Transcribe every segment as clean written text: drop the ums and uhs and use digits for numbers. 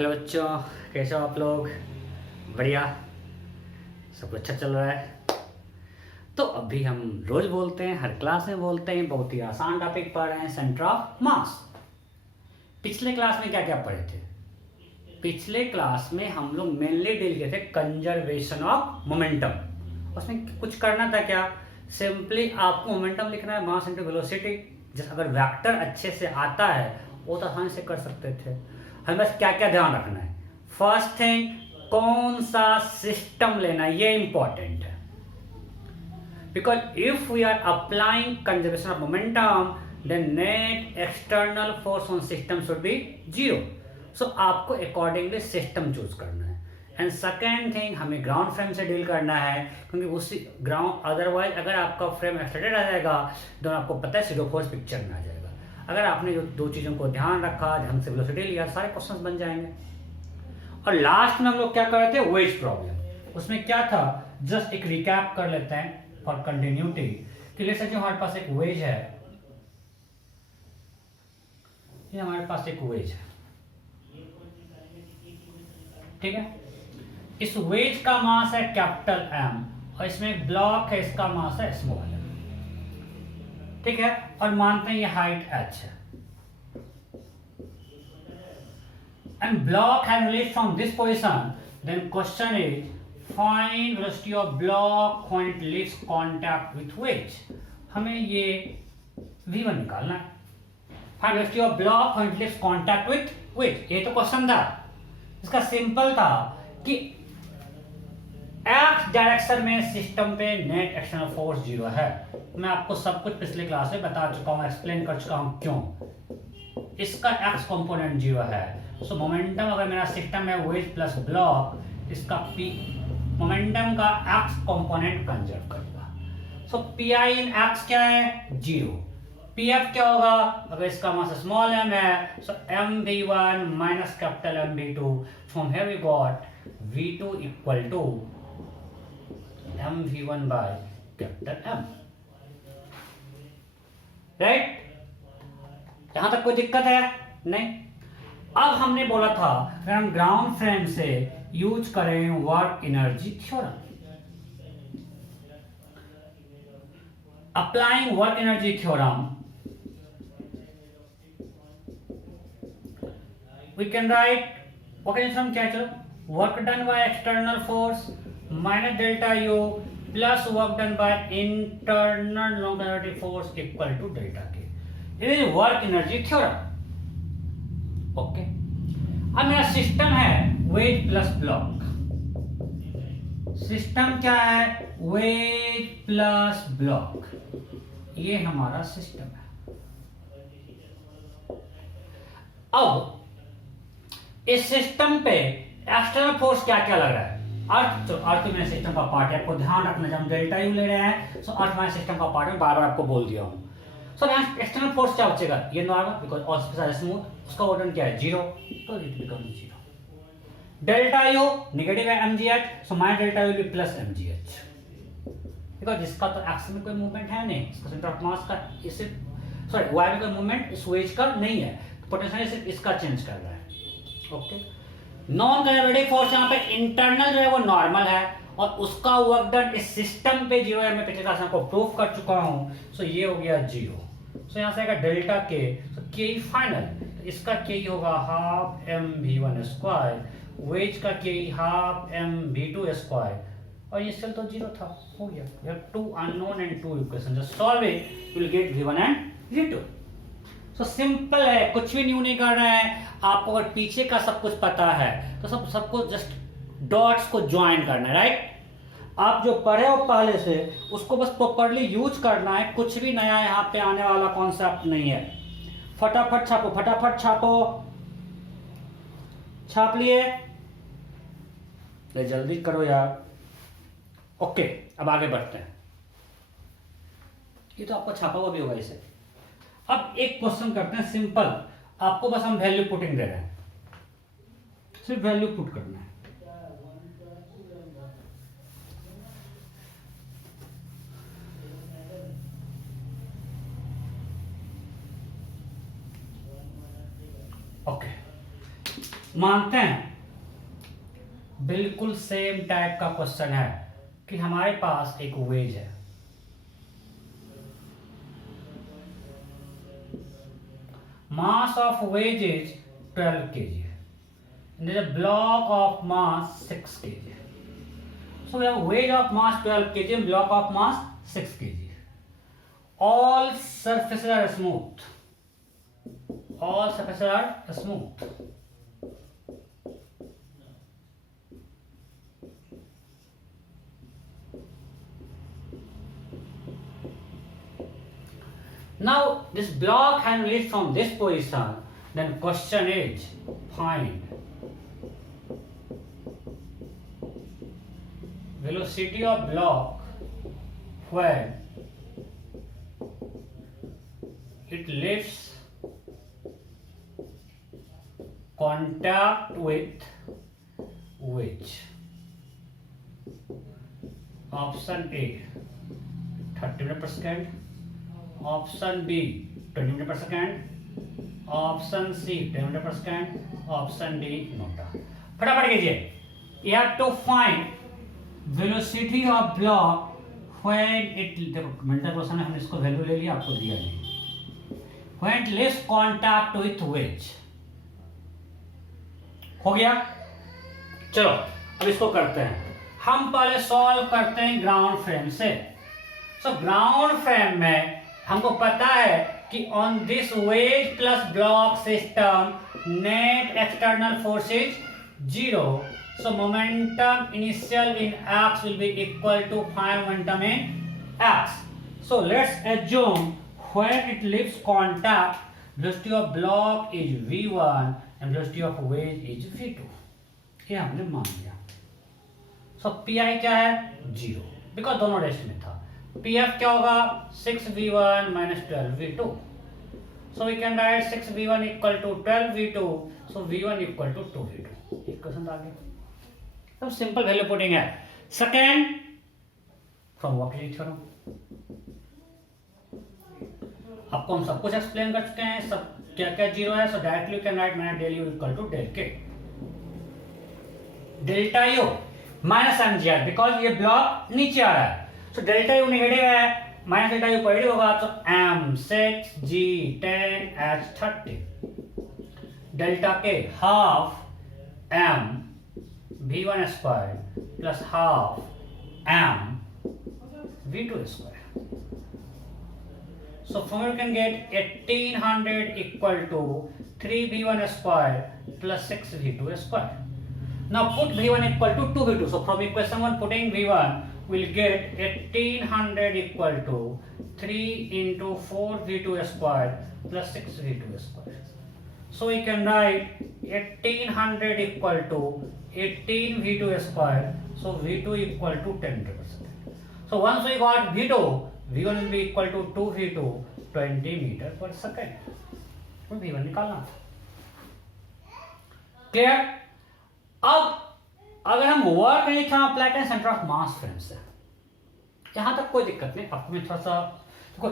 Hello बच्चों, कैसे हो आप लोग? बढ़िया, सब कुछ अच्छा चल रहा है। तो अभी हम रोज बोलते हैं, हर क्लास में बोलते हैं, बहुत ही आसान टॉपिक पढ़ रहे हैं, सेंटर ऑफ मास। पिछले क्लास में क्या क्या पढ़े थे? पिछले क्लास में हम लोग मेनली डील किए थे कंजर्वेशन ऑफ मोमेंटम। उसमें कुछ करना था क्या? सिंपली आपको मोमेंटम लिखना है, मास इनटू वेलोसिटी। जैसे अगर वेक्टर अच्छे से आता है वो तो आसानी से कर सकते थे। हमें बस क्या क्या ध्यान रखना है। फर्स्ट थिंग, कौन सा सिस्टम लेना, ये इंपॉर्टेंट है। Because if we are applying conservation of momentum then net external force on system should be zero. So आपको अकॉर्डिंगली सिस्टम चूज करना है। एंड सेकेंड थिंग, हमें ग्राउंड फ्रेम से डील करना है, क्योंकि उसी ग्राउंड अदरवाइज अगर आपका फ्रेम एक्सटेंडेड आ जाएगा तो आपको पता है जीरो फोर्स पिक्चर में आ जाएगा। अगर आपने जो दो चीज़ों को ध्यान रखा, ढंग से वेलोसिटी लिया, सारे क्वेश्चंस बन जाएंगे। और लास्ट में हम लोग क्या कर रहे थे? Wedge problem. उसमें क्या था, जस्ट एक रिकैप कर लेते हैं फॉर कंटिन्यूटी। कि लेट्स सपोज हमारे पास एक वेज है, ये हमारे पास एक वेज है, ठीक है। इस वेज का मास है कैपिटल एम और इसमें एक ब्लॉक है, इसका मास है स्मॉल एम, ठीक है। और मानते हैं ये हाइट h है and block has released from this position, then question is find velocity of block when it leaves contact with wedge. हमें ये v1 निकालना है। Find velocity of block when it leaves contact with wedge, ये तो question था। इसका simple था कि x डायरेक्शन में सिस्टम पे नेट एक्सटर्नल फोर्स जीरो है। मैं आपको सब कुछ पिछले क्लास में बता चुका हूं, एक्सप्लेन कर चुका हूं क्यों। इसका x कंपोनेंट जीरो है। सो मोमेंटम अगर मेरा सिस्टम है वेज प्लस ब्लॉक, इसका p मोमेंटम का x कंपोनेंट कंजर्व करेगा। सो pi इन x क्या है? जीरो। pf क्या होगा? अगर इसका मास स्मॉल m है, so mv1 minus capital mv2। From here we got v2 equal to mv1 by capital M, right? यहां तक कोई दिक्कत है? नहीं। अब हमने बोला था अगर हम ग्राउंड फ्रेम से यूज करें work energy theorem, applying work energy theorem, we can write work energy from क्या चलो, work done by external force minus delta U plus work done by internal non-kinetic force equal to delta K. It is work energy theorem. Okay. अब मेरा system है wedge plus block. सिस्टम क्या है? Wedge plus block, ये हमारा system है। अब इस सिस्टम पे एक्सटर्नल फोर्स क्या क्या लग रहा है? अर्थ, तो अर्थ मेरे सिस्टम का पार्ट है, आपको ध्यान रखना। जब हम डेल्टा यू ले रहे हैं सो अर्थ हमारे सिस्टम का पार्ट है, बार बार आपको बोल दिया हूं। सो यहाँ एक्सटर्नल फोर्स क्या बचेगा? ये normal, because all space smooth, उसका ऑर्डर क्या है? जीरो, तो it becomes zero. Delta U negative है mgh, so minus delta you will plus mgh, because इसका तो एक्स में कोई मूवमेंट है नहीं, इसका सेंटर ऑफ मास का, इसे सॉरी वाई में कोई मूवमेंट इस वेज का नहीं है, तो पोटेंशियल सिर्फ इसका चेंज कर रहा है। ओके। नॉन कंजर्वेटिव फोर्स यहाँ पे इंटरनल जो है वो नॉर्मल है और उसका वर्क डन इस सिस्टम पे जीरो है। मैं पिछले क्लास में आपको प्रूफ कर चुका हूं। सो ये हो गया जीरो। सो यहाँ से आएगा डेल्टा के, सो के फाइनल, तो इसका के होगा हाफ mv1 स्क्वायर, वेज का के हाफ mv2 स्क्वायर, और ये सेल तो जीरो था, हो गया। You have two unknown and two equation, just solve it, you will get v1 and v2। So simple है, कुछ भी न्यू नहीं कर रहे हैं। आपको अगर पीछे का सब कुछ पता है तो सबको जस्ट डॉट्स को ज्वाइन करना है, राइट? आप जो पढ़े हो पहले से उसको बस प्रॉपर्ली यूज करना है। कुछ भी नया यहाँ पे आने वाला कॉन्सेप्ट नहीं है। फटाफट छापो, फटाफट छापो, छाप लिए? जल्दी करो यार। ओके, अब आगे बढ़ते हैं। ये तो आपको छापा हुआ भी होगा इसे। अब एक क्वेश्चन करते हैं सिंपल, आपको बस हम वैल्यू पुटिंग दे रहे हैं, सिर्फ वैल्यू पुट करना है। ओके, मानते हैं बिल्कुल सेम टाइप का क्वेश्चन है कि हमारे पास एक वेज है, mass of wedge is 12 kg and there is a block of mass 6 kg. So we have wedge of mass 12 kg and block of mass 6 kg. All surfaces are smooth. All surfaces are smooth. Now this block has reached from this position, then question is find velocity of block when it lifts contact with which? Option A 30 meter per second, option B 20 metre per second, option C 10 metre per second, option D NOTA. फटाफट कीजिए। You have to find velocity of block when it, देखो mental question है, हमने इसको value ले लिया, आपको दिया नहीं। When it leaves contact with which, हो गया। चलो अब इसको करते हैं। हम पहले सॉल्व करते हैं ग्राउंड फ्रेम से। सो ग्राउंड फ्रेम में हमको पता है कि on this wedge plus block system net external force is 0, so momentum initial in x will be equal to final momentum in x. So let's assume when it leaves contact velocity of block is v1 and velocity of wedge is v2, ये हमने मान लिया। सो P क्या है 0, because दोनों rest में था। Pf क्या होगा 6v1 minus 12v2. So we can write 6v1 equal to 12v2. So v1 equal to 2v2. Equation आ गया। अब सिंपल वैल्यू पुटिंग है। सेकेंड फ्रॉम वॉकली थ्योरम, आपको हम सब कुछ एक्सप्लेन कर चुके हैं, सब क्या क्या जीरो है। So directly you can write minus del U equal to del K delta U minus M G R, because ये ब्लॉक नीचे आ रहा है। तो डेल्टा यू नेगेटिव है, माइनस डेल्टा यू पॉजिटिव होगा, तो m 6 g 10 h 30, delta K half m v1 square plus half m v2 square. So from you can get 1800 equal to 3v1 square plus 6v2 square. Now put v1 equal to 2v2. So from equation 1 putting v1 will get 1800 equal to 3 into 4v2 square plus 6v2 square. So we can write 1800 equal to 18v2 square. So v2 equal to 10%. So once we got v2, v1 will be equal to 2v2 20 meter per second. तो v1 निकालना। Clear? अब अगर हम work नहीं था apply करें centre of mass frame से, यहां तक कोई दिक्कत नहीं। आपको मैं थोड़ा सा देखो,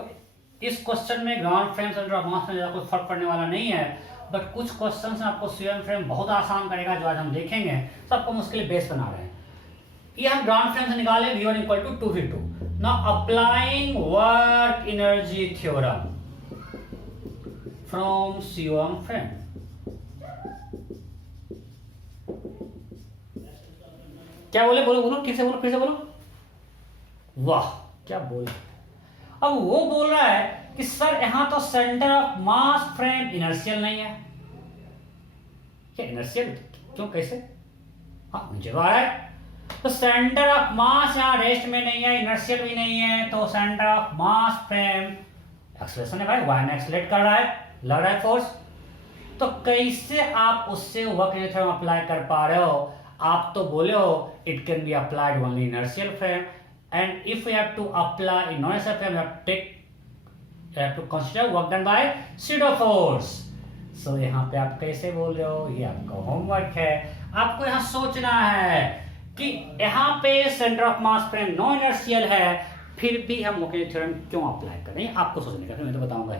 इस क्वेश्चन में ग्राउंड फ्रेम सेंटर ऑफ मास में कोई फर्क पड़ने वाला नहीं है, बट कुछ क्वेश्चन आपको सीएम फ्रेम बहुत आसान करेगा, जो आज हम देखेंगे सबको मुश्किल बेस बना रहे हैं। ये हम ग्राउंड फ्रेम से निकाले v1 equal to 2v2। Now applying work energy theorem from CM frame, क्या बोले, बोलो बोलो, फिर से बोलो, फिर से बोलो। वाह क्या बोले। अब वो बोल रहा है कि सर यहां तो centre of mass frame inertial नहीं है। क्या इनर्शियल क्यों, कैसे? हाँ नीचे आ रहा है, तो सेंटर ऑफ मास यहां रेस्ट में नहीं है, इनर्शियल भी नहीं है, तो centre of mass frame acceleration है भाई, वाई में एक्सेलरेट कर रहा है, लग रहा है फोर्स। तो कैसे आप उससे वर्क थ्योरम अप्लाई कर पा रहे हो? आप तो बोले हो it can be applied only inertial frame, and if you have to apply in inertial frame you have to consider work done by pseudo force. So यहाँ पे आप कैसे बोल रहे हो, ये आपका होमवर्क है। आपको यहाँ सोचना है कि यहाँ पे centre of mass frame non inertial है, फिर भी हम वोकेल थ्योरम क्यों अप्लाई करें, आपको सोचने का, फिर मैं तो बताऊंगा।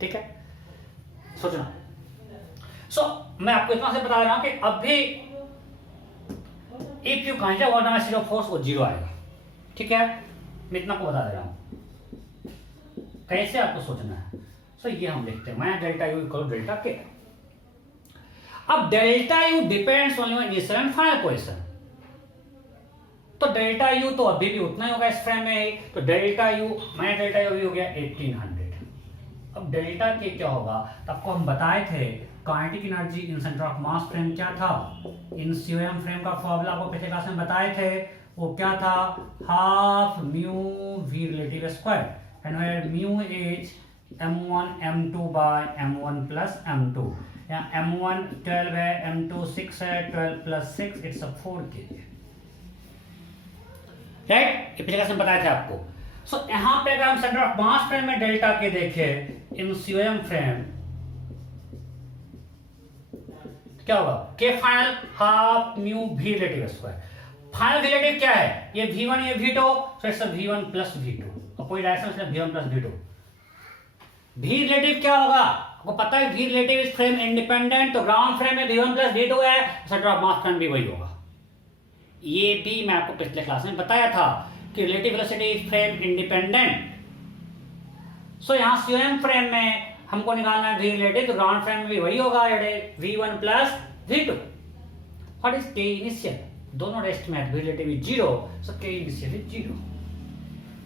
ठीक है, सोचना। मैं आपको इतना से बता रहा हूं कि अभी if you consider 1 dimensional force वो 0 आएगा। ठीक है, मैं इतना को बता दे रहा हूं कैसे आपको सोचना है। ये हम लिखते हैं, मैं डेल्टा यू इक्वल डेल्टा के। अब delta U depends only on initial and final position, तो डेल्टा यू तो अभी भी उतना ही होगा इस फ्रेम में, तो delta U minus delta you भी हो गया 1800। अब डेल्टा के क्या होगा, तो आपको हम बताए थे kinetic energy in centre of mass frame क्या था, इन सीओएम फ्रेम का फॉर्मूला आपको पिछले क्लास में बताए थे, वो क्या था, half mu we relative square and where mu is m1 m2 by m1 plus m2, यहाँ m1 12 है, m2 6 है, 12 plus 6 इट्स 4 kg, राइट। ये पिछले क्लास में बताया था आपको। यहाँ पे अगर हम सेंटर ऑफ मास फ्रेम में डेल्टा के देखें इन सीओएम फ्रेम क्या होगा, के final half mu we relative square. Final relative क्या है, ये v1 ये v2, so it's v1 plus v2, और कोई डायरेक्शन में v1 plus v2। v relative क्या होगा, आपको पता है v relative is frame independent, तो ग्राउंड फ्रेम में v1 प्लस v2 है, सेंटर ऑफ मास फ्रेम भी वही होगा। ये भी मैं आपको पिछले क्लास में बताया था कि relative velocity is frame independent. यहां सीओएम फ्रेम में हमको निकालना है v रिलेटिव, तो ग्राउंड फ्रेम में भी वही होगा, v1 plus v2। What is k initial, दोनों रेस्ट में v relative is 0, so k initial is 0।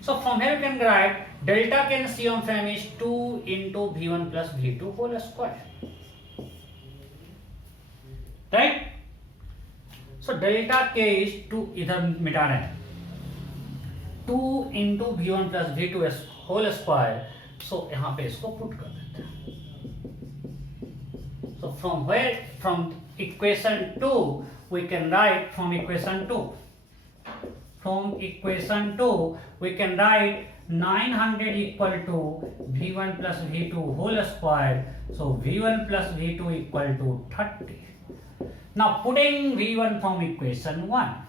So from here we can write delta K in COM frame is 2 into V1 plus V2 whole square, right? So delta K is 2, इधर मिटा रहे हैं, 2 into V1 plus V2 whole square, so यहाँ पे इसको put कर देते हैं। So from equation 2 we can write from equation 2 we can write 900 equal to v1 plus v2 whole square, so v1 plus v2 equal to 30. Now putting v1 from equation 1,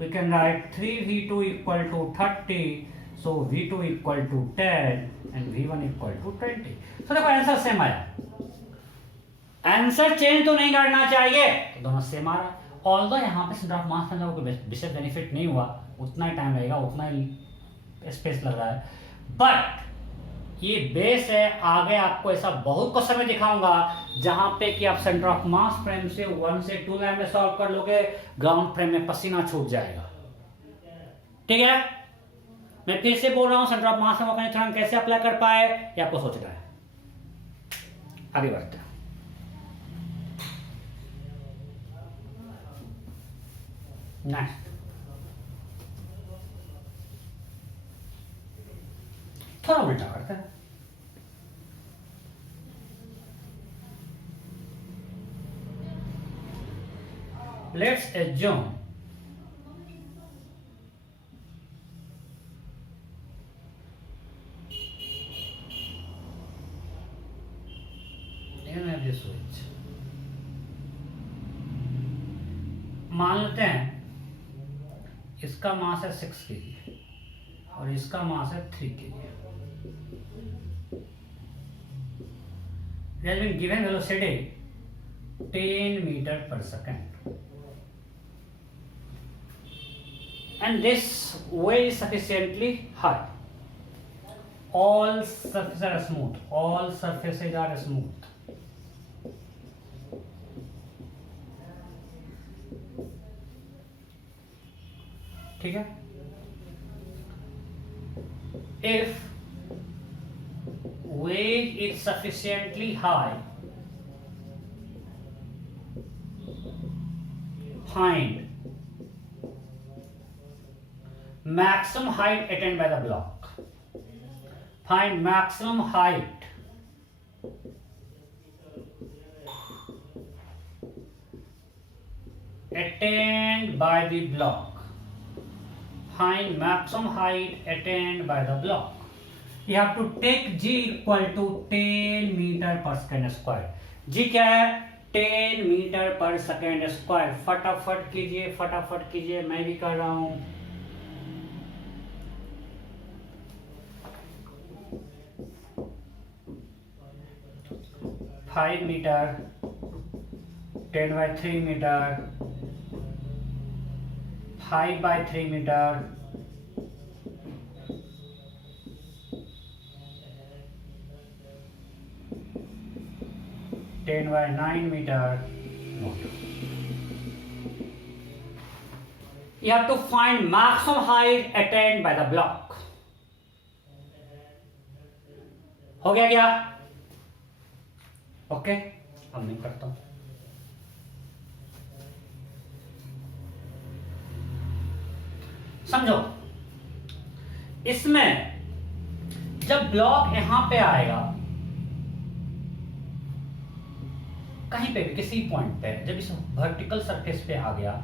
we can write 3v2 equal to 30, so v2 equal to 10 and v1 equal to 20। तो देखो answer same आया, answer change तो नहीं करना चाहिए, तो दोनों same आ रहा है। ऑल्दो यहाँ पे सेंटर ऑफ मास में कोई विशेष बेनिफिट नहीं हुआ, उतना ही टाइम लगेगा, उतना ही स्पेस लग रहा है, बट ये बेस है। आगे आपको ऐसा बहुत क्वेश्चन में दिखाऊंगा जहां पे कि आप सेंटर ऑफ मास फ्रेम से 1 से 2 लाइन में सॉल्व कर लोगे, ग्राउंड फ्रेम में पसीना छूट जाएगा। ठीक है, मैं फिर से बोल रहा हूं, सेंटर ऑफ मास फ्रेम का थ्योरम कैसे अप्लाई कर पाए ये आपको सोचना है। आगे बढ़ते हैं। नेक्स्ट थोड़ा उल्टा करते हैं। लेट्स एज्यूम स्विच, मान लेते हैं इसका मास है 6 kg और इसका मास है 3 kg। It has been given velocity 10 meter per second and this way is sufficiently high. All surfaces are smooth. All surfaces are smooth. ठीक है, if wave is sufficiently high, find maximum height attained by the block. Find maximum height attained by the block. Find maximum height attained by the block. You have to take g equal to 10 meter per second square. g क्या है, 10 metre per second square. फटाफट कीजिए, मैं भी कर रहा हूं। 5 metre, 10/3 metre, 5/3 metre, 10/9 metre. You have to find maximum height attained by the block. हो गया क्या? ओके, अब मैं करता हूं. समझो, इसमें जब ब्लॉक यहां पे आएगा, कहीं पे भी किसी पॉइंट पे, जब इस वर्टिकल सरफेस पे आ गया,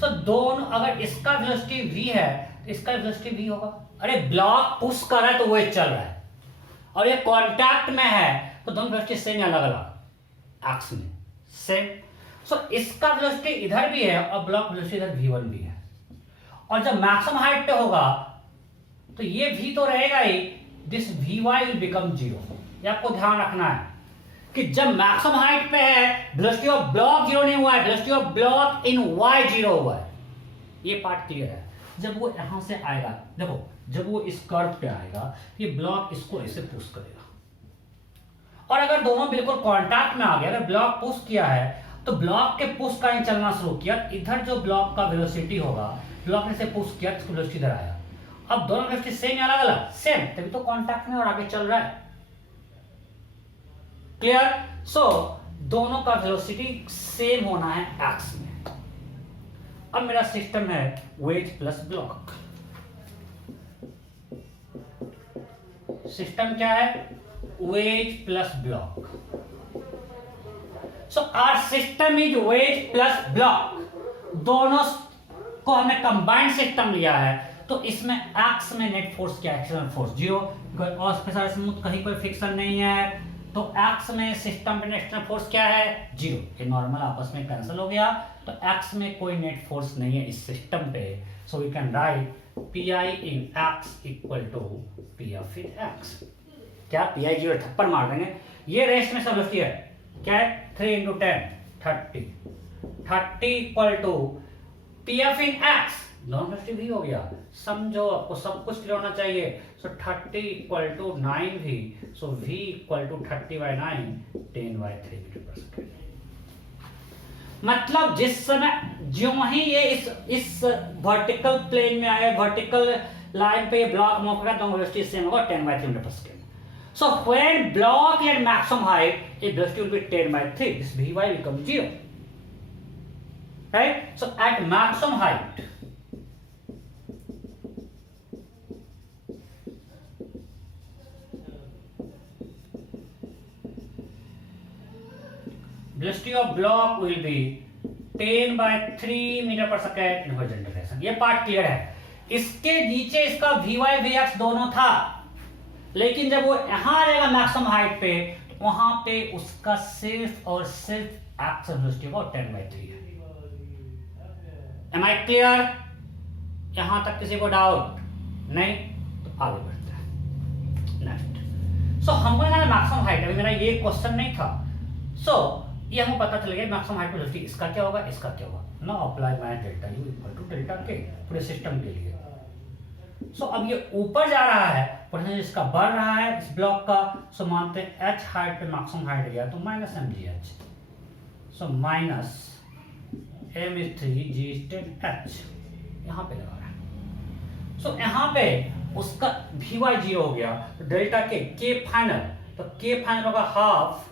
तो दोनों, अगर इसका वेलोसिटी v है तो इसका वेलोसिटी v होगा. अरे ब्लॉक पुश कर रहा है तो वो चल रहा है, और ये कांटेक्ट में है तो दोनों वेलोसिटी सेम अलग अलग एक्स में सेम. सो इसका वेलोसिटी इधर भी है और ब्लॉक वेलोसिटी इधर v1 भी है. और जब मैक्सिमम हाइट पे होगा तो ये v तो रहेगा ही, दिस vy विल बिकम 0. ये आपको ध्यान रखना है कि जब मैक्सिमम हाइट पे है वेलोसिटी ऑफ ब्लॉक 0 नहीं हुआ है, velocity of block in y 0 हुआ है. ये पार्ट क्लियर है. जब वो यहां से आएगा, देखो जब वो इस कर्व पे आएगा, ये ब्लॉक इसको ऐसे पुश करेगा, और अगर दोनों बिल्कुल कांटेक्ट में आ गया, अगर ब्लॉक पुश किया है तो ब्लॉक के पुश का ही चलना शुरू किया, इधर जो ब्लॉक का वेलोसिटी होगा, ब्लॉक ने से पुश किया तो वेलोसिटी इधर आया. अब दोनों वेलोसिटी सेम या अलग अलग? सेम, तभी तो कांटेक्ट में और आगे चल रहा है. क्लियर? सो दोनों का वेलोसिटी सेम होना है एक्स में. अब मेरा सिस्टम है वेट प्लस ब्लॉक. सिस्टम क्या है? Wedge plus block. So our system is wedge plus block. दोनों को हमने कंबाइंड सिस्टम लिया है, तो इसमें एक्स में नेट फोर्स क्या है? एक्सटर्नल फोर्स 0, और स्मूथ, कहीं कोई फ्रिक्शन नहीं है, तो एक्स में सिस्टम पे एक्सटर्नल फोर्स क्या है? 0. ये नॉर्मल आपस में कैंसिल हो गया, तो एक्स में कोई नेट फोर्स नहीं है इस सिस्टम पे. So we can write P in X equal to P of in X. क्या पी 0 थप्पड़ मार देंगे. ये रेस्ट में सब वेलोसिटी है, क्या है? 3 × 10 30 equal to P of in X. दोनों वेलोसिटी भी हो गया. समझो, आपको सब कुछ क्लियर होना चाहिए. So 30 equal to 9v, so v equal to 30/9 10/3 metre per second. मतलब जिस समय जो ही ये इस वर्टिकल प्लेन में आए, वर्टिकल लाइन पे ये ब्लॉक मूव करा, तो वेलोसिटी सेम होगा 10/3 metre per second. So when block at maximum height, its velocity will be 10/3. This vy will become 0. Right? So at maximum height, velocity of block will be 10/3 metre per second in horizontal direction. ये part clear है. इसके नीचे इसका vy vx दोनों था, लेकिन जब वो यहां आ जाएगा मैक्सिमम हाइट पे, वहां पे उसका सिर्फ और सिर्फ एक्स वेलोसिटी होगा 10/3 है. Am I clear? यहां तक किसी को डाउट नहीं? तो आगे बढ़ते हैं. नेक्स्ट. सो हमको यहाँ मैक्सिमम हाइट, अभी मेरा ये क्वेश्चन नहीं था. सो ये हमको पता चल गया मैक्सिमम हाइट वेलोसिटी इसका क्या होगा, इसका क्या होगा. Now apply minus delta U equal to delta K पूरे सिस्टम के लिए. सो अब ये ऊपर जा रहा है, पोटेंशियल इसका बढ़ रहा है इस ब्लॉक का. सो मानते हैं h हाइट पे मैक्सिमम हाइट गया तो -mgh. So minus m is 3 g is 10h यहाँ पे लगा रहा है. सो यहाँ पे उसका vy 0 हो गया, तो डेल्टा के फाइनल, तो के फाइनल होगा half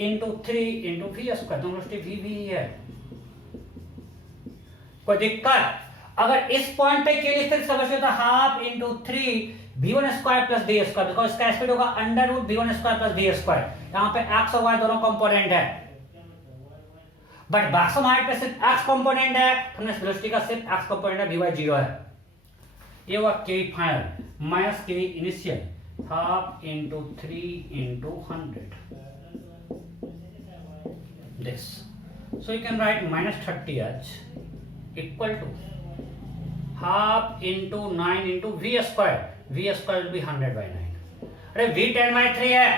into 3 into v square. दोनों v भी है. कोई दिक्कत? अगर इस पॉइंट पे के लिए फिर समझ होता half into 3 v1 square plus d square, because इसका स्पीड होगा under root v1 square plus d square. यहाँ पे x और y दोनों कंपोनेंट है, बट मैक्सिमम हाइट पे सिर्फ x कंपोनेंट है, हमने वेलोसिटी का सिर्फ x कंपोनेंट है, vy 0 है. ये हुआ k final minus k initial half into 3 into 100 this. So you can write -30h equal to half into 9 into v square. V square will be 100/9. अरे v 10/3 है,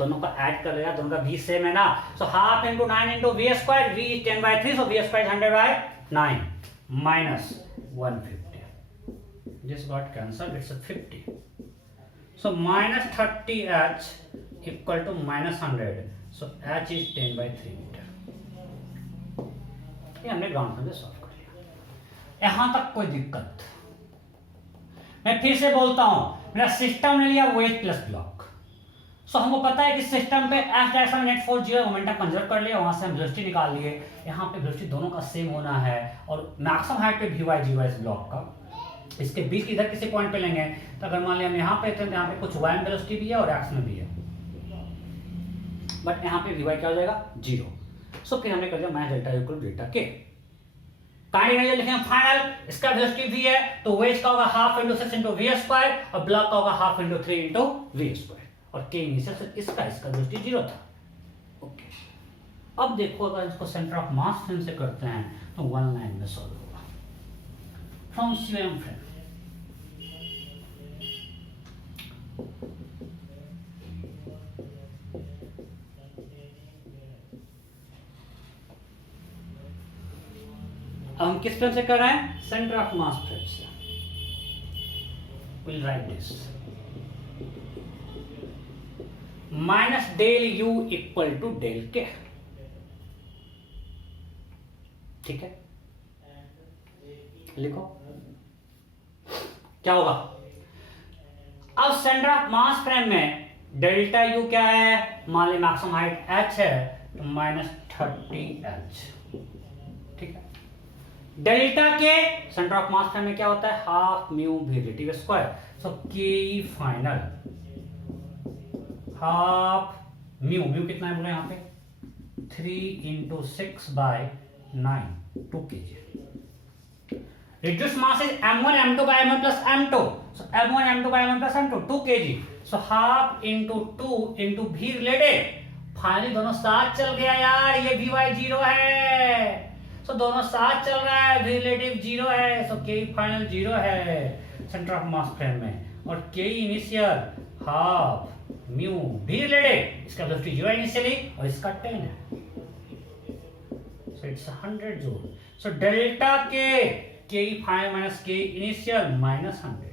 दोनों का ऐड कर लेगा, दोनों का v सेम है ना, so half into 9 into V square, v 10/3, so V square 100/9 minus 150, this got cancel, it's 50, so minus 30h equal to minus 100, so h is 10/3 metre. ये हमने ग्राउंड फ्रेम से सॉल्व कर लिया। यहां तक कोई दिक्कत? मैं फिर से बोलता हूं, मेरा सिस्टम ने लिया वेट प्लस ब्लॉक, सो हमको पता है कि सिस्टम पे F direction net force 0 momentum conserve कर लिया, वहां से हम वेलोसिटी निकाल लिए। यहाँ पे वेलोसिटी दोनों का सेम होना है और मैक्सिमम हाइट पे वी वाई जी वाई इस ब्लॉक का, इसके बीच इधर किसी पॉइंट पे लेंगे, तो अगर मान लिया हम यहाँ पे थे तो यहाँ पे कुछ वाई वेलोसिटी भी है और एक्स में भी है, बट यहाँ पे वी वाई क्या हो जाएगा 0। सो फिर हमने कर दिया minus delta equal delta K, kinetic लिखेंगे फाइनल, इसका वेलोसिटी v है तो वेज का होगा half into 6 into V square और ब्लॉक का होगा half into 3 into V square, और के इनिशियल से इसका वेलोसिटी 0 था। ओके, अब देखो अगर इसको सेंटर ऑफ मास फ्रेम से करते हैं तो वन लाइन में सॉल्व होगा फ्रॉम सीएम फ्रेम। हम किस फ्रेम से कर रहे हैं? सेंटर ऑफ मास फ्रेम से। Will write this minus del U equal to del K, ठीक है, लिखो क्या होगा। अब सेंटर ऑफ मास फ्रेम में डेल्टा यू क्या है, मान ली मैक्सिमम हाइट h है तो माइनस 30h, ठीक है। डेल्टा के सेंटर ऑफ मास फ्रेम में क्या होता है, half mu we relative square, so K final half mu, mu कितना है बोले यहाँ पे 3 into 6/9 2 kg। Reduced mass is m1 m2 by m1 plus m2, so m1 m2 by m1 plus m2 2 kg, so half into 2 into v related, finally दोनों साथ चल गया यार, ये वी वाई 0 है, सो दोनों साथ चल रहा है, वी रिलेटिव 0 है, सो के फाइनल 0 है सेंटर ऑफ मास फ्रेम में, और K initial half mu V related, इसका वेलोसिटी 0 है इनिशियली और इसका 10 है, so it's 100 joule. So delta K final minus K initial minus 100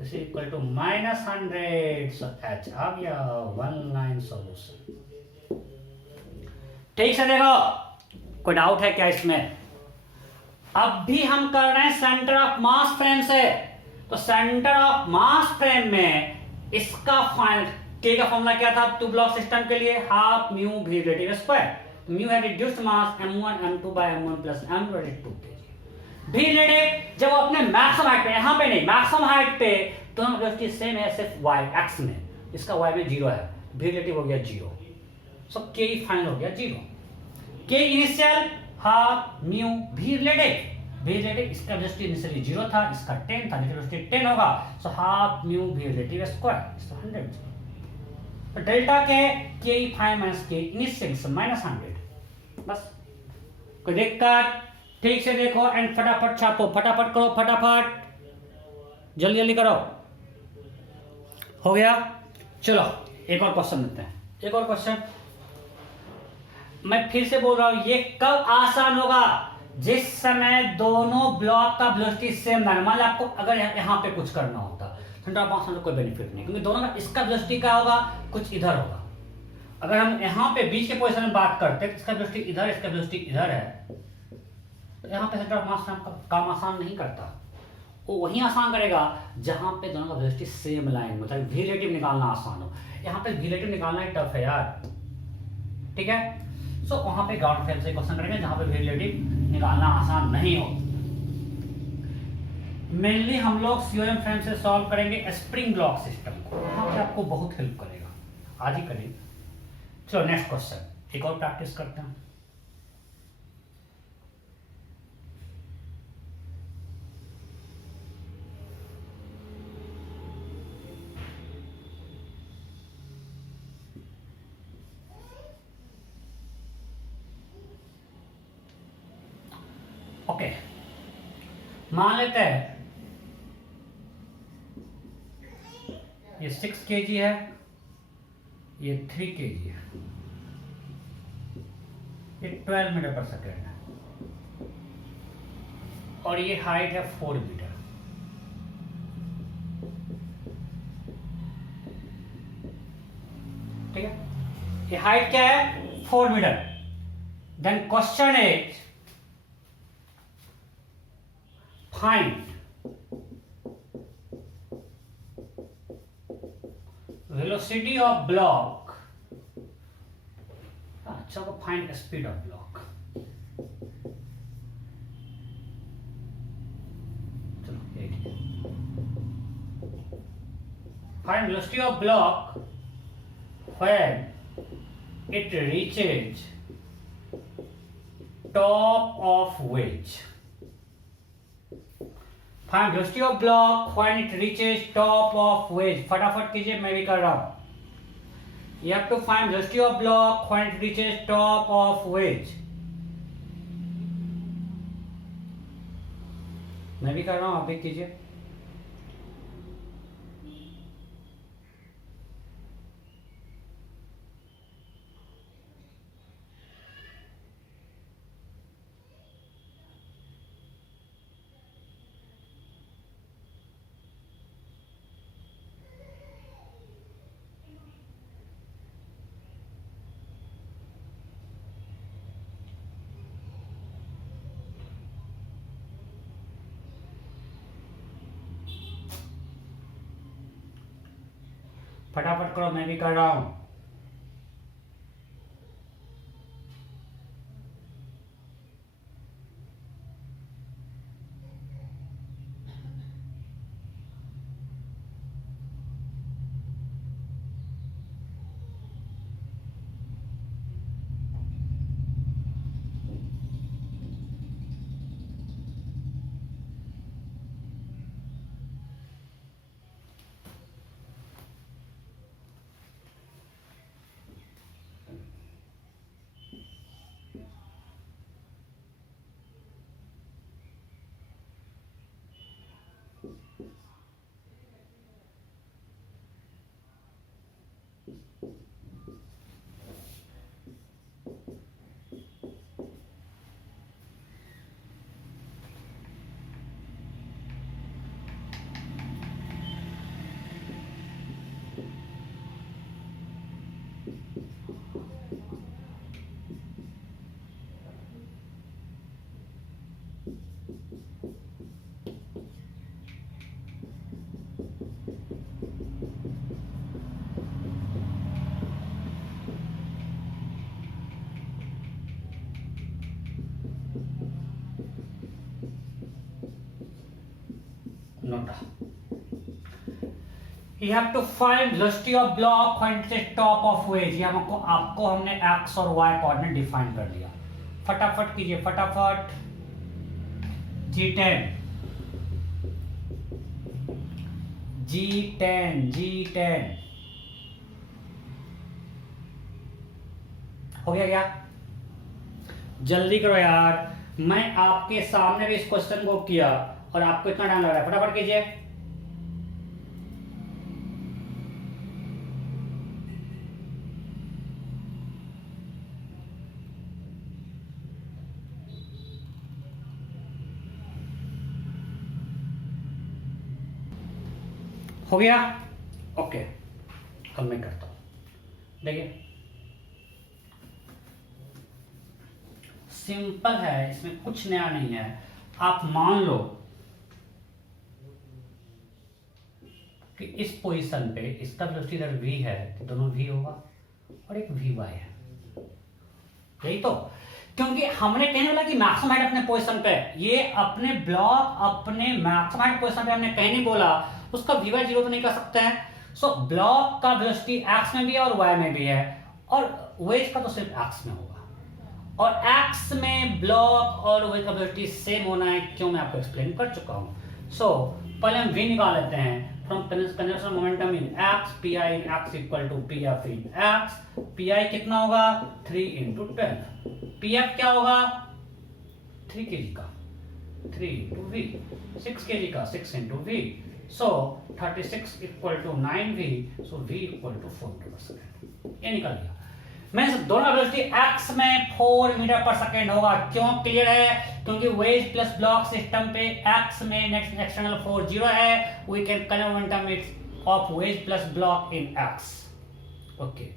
is equal to minus 100, so H आ गया, वन लाइन सॉल्यूशन। ठीक से देखो, कोई डाउट है क्या इसमें? अब भी हम कर रहे हैं सेंटर ऑफ मास फ्रेम से, तो सेंटर ऑफ मास फ्रेम में इसका फाइनल के का फॉर्मूला क्या था टू ब्लॉक सिस्टम के लिए, half mu we relative square, mu है reduced mass m1 m2 by m1 plus m2 2 kg। V relative जब अपने मैक्सिमम हाइट पे, यहां पे नहीं मैक्सिमम हाइट पे, दोनों वेलोसिटी सेम है सिर्फ y x में, इसका y में 0 है, वी रिलेटिव हो गया 0, सो के फाइनल हो गया 0, K initial half mu we relative, V relative इसका वेलोसिटी इनिशियली 0 था, इसका 10 था, वेलोसिटी 10 होगा, so half mu we relative square, इसका 100, तो delta K final minus K initial से माइनस 100, बस। कोई दिक्कत? ठीक से देखो एंड फटाफट छापो, फटाफट करो, फटाफट जल्दी जल्दी करो। हो गया? चलो एक और क्वेश्चन लेते हैं, एक और क्वेश्चन। मैं फिर से बोल रहा हूं, ये कब आसान होगा? जिस समय दोनों ब्लॉक का वेलोसिटी सेम ना, मान लो आपको अगर यहां पे कुछ करना होता, सेंटर ऑफ मास में कोई बेनिफिट नहीं, क्योंकि दोनों का इसका वेलोसिटी क्या होगा, कुछ इधर होगा। अगर हम यहाँ पे बीच के पोजीशन में बात करते हैं, इसका वेलोसिटी इधर, इसका वेलोसिटी इधर है, तो यहाँ पे सेंटर ऑफ मास का काम आसान नहीं करता, वो वहीं आसान करेगा जहाँ पे दोनों का वेलोसिटी सेम लाइन, मतलब वी रिलेटिव निकालना आसान हो। यहाँ पे वी रिलेटिव निकालना ही टफ है यार, ठीक है। सो वहाँ पे ग्राउंड फ्रेम से क्वेश्चन करेंगे जहाँ पे वी रिलेटिव निकालना आसान नहीं हो। मेनली हम लोग सीओएम फ्रेम से सॉल्व करेंगे स्प्रिंग ब्लॉक सिस्टम को, वहाँ पे आपको बहुत हेल्प करेगा, आज ही करेंगे। चलो नेक्स्ट क्वेश्चन, एक और प्रैक्टिस करते हैं। ओके, मान लेते हैं ये 6 kg है ये 3 kg है, ये 12 मीटर पर सेकेंड है, और ये हाइट है 4 मीटर। ठीक है, ये हाइट क्या है 4 metre. Then question is find velocity of block. अच्छा, को फाइंड स्पीड ऑफ ब्लॉक। चलो ये ठीक है। Find velocity of block when it reaches top of wedge. Find velocity of block when it reaches top of wedge. फटाफट कीजिए, मैं भी कर रहा हूं। You have to find velocity of block when it reaches top of wedge. मैं भी कर रहा हूं, आप भी कीजिए। फटाफट करो, मैं भी कर रहा हूं। Note, you have to find velocity of block when it is top of wedge। ये हमको आपको हमने x और y कोऑर्डिनेट डिफाइन कर दिया। फटाफट कीजिए, फटाफट। G10 हो गया क्या? जल्दी करो यार, मैं आपके सामने भी इस क्वेश्चन को किया और आपको इतना टाइम लग रहा है। फटाफट कीजिए। हो गया? ओके, अब मैं करता हूं। देखिए, सिंपल है, इसमें कुछ नया नहीं है। आप मान लो कि इस पोजीशन पे इसका वेलोसिटी इधर v है, तो दोनों v होगा और एक vy है, यही तो। क्योंकि हमने कहने वाला कि मैक्सिमम हाइट अपने पोजीशन पे, ये अपने ब्लॉक अपने मैक्सिमम हाइट पोजीशन पे हमने कहीं नहीं बोला, उसका vy 0 तो नहीं कर सकते हैं। सो ब्लॉक का वेलोसिटी x में भी है और y में भी है, और वेज का तो सिर्फ x में होगा। और x में ब्लॉक और वेज का वेलोसिटी सेम होना है, क्यों, मैं आपको एक्सप्लेन कर चुका हूं। सो पहले हम v निकाल लेते हैं। From conversion momentum in x, pi in x equal to pf in x। pi कितना होगा 3 into 10। pf क्या होगा 3 kg का 3 into v, 6 kg का 6 into v, so 36 equal to 9v, so v equal to 4 metre per second. ये निकल गया। मैं दोनों वेलोसिटी x में 4 मीटर पर सेकेंड होगा। क्यों क्लियर है? क्योंकि वेज प्लस ब्लॉक सिस्टम पे x में नेक्स्ट एक्सटर्नल फोर्स 0 है। We can convert momentum of wedge plus block in x। Okay,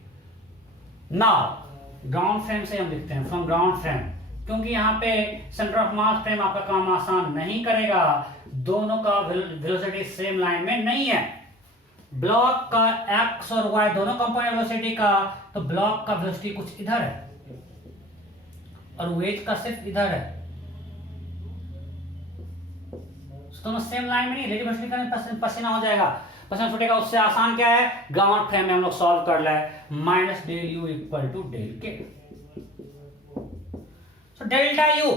now ground frame से हम लिखते हैं फ्रॉम ग्राउंड फ्रेम, क्योंकि यहाँ पे सेंटर ऑफ मास फ्रेम आपका काम आसान नहीं करेगा। दोनों का वेलोसिटी सेम लाइन में नहीं है। ब्लॉक का x और y दोनों कंपोनेंट वेलोसिटी का, तो ब्लॉक का वेलोसिटी कुछ इधर है और वेज का सिर्फ इधर है। दोनों सेम लाइन में नहीं, रेडी वेलोसिटी का पसीना हो जाएगा, पसीना छूटेगा। उससे आसान क्या है, ग्राउंड फ्रेम में हम लोग सॉल्व कर ले। Minus del U equal to del K. तो डेल्टा यू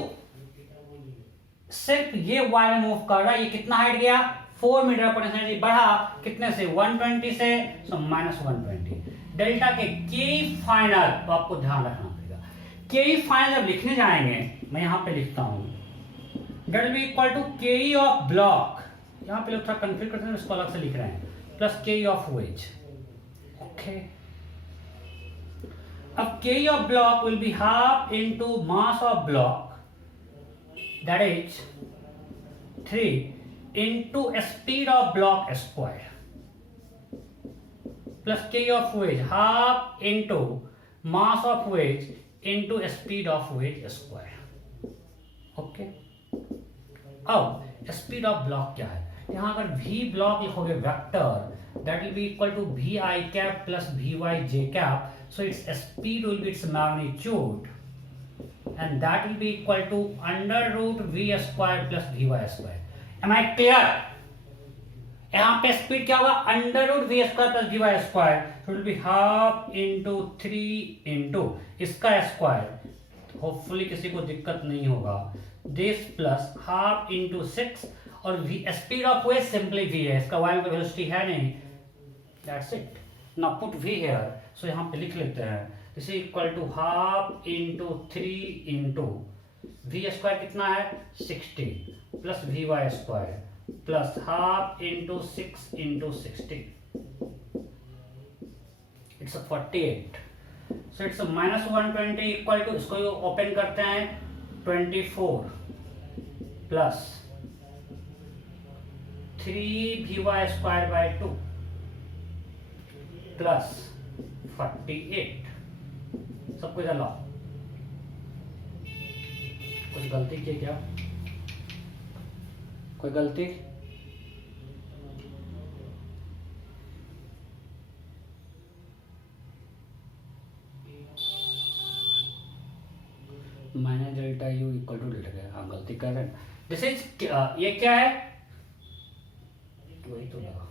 सिर्फ ये y में मूव कर रहा है। ये कितना हाइट गया? 4 मीटर। पोटेंशियल बढ़ा कितने से? 120 से, सो माइनस 120। डेल्टा के के फाइनल, तो आपको ध्यान रखना पड़ेगा, के फाइनल जब लिखने जाएंगे, मैं यहां पे लिखता हूं that will be equal to K of block. यहां पे लोग थोड़ा कंफ्यूज करते हैं, इसको अलग से लिख रहे हैं, प्लस के ऑफ वेज। ओके, अब के of block will be half into mass of block, that is 3 into speed of block square plus k of wedge half into mass of wedge into speed of wedge square। Okay, अब speed of block क्या है? यहां अगर v block लिखोगे vector, that will be equal to vi cap plus vy j cap, so its speed will be its magnitude, and that will be equal to under root v square plus vy square। Am I clear? यहाँ पे speed क्या होगा? Under root V square plus V Y square, तो will be half into 3 into इसका square, hopefully किसी को दिक्कत नहीं होगा, दिस प्लस हाफ इंटू 6, और v speed of wave simply v है, इसका y में वेलोसिटी है नहीं, that's it. Now put v here, so यहाँ पे लिख लेते हैं, this is equal to half into 3 into V square कितना है? 60 plus V Y square plus half into 6 into 60, it's 48। So it's minus 120 equal to, इसको ओपन करते हैं, 24 plus 3 V Y square by 2 plus 48। सब कुछ अलाउ, कुछ गलती की क्या? कोई गलती? Minus delta U equal to delta है, हाँ गलती कर रहे हैं। दिस इज ये क्या है? वही तो लगा,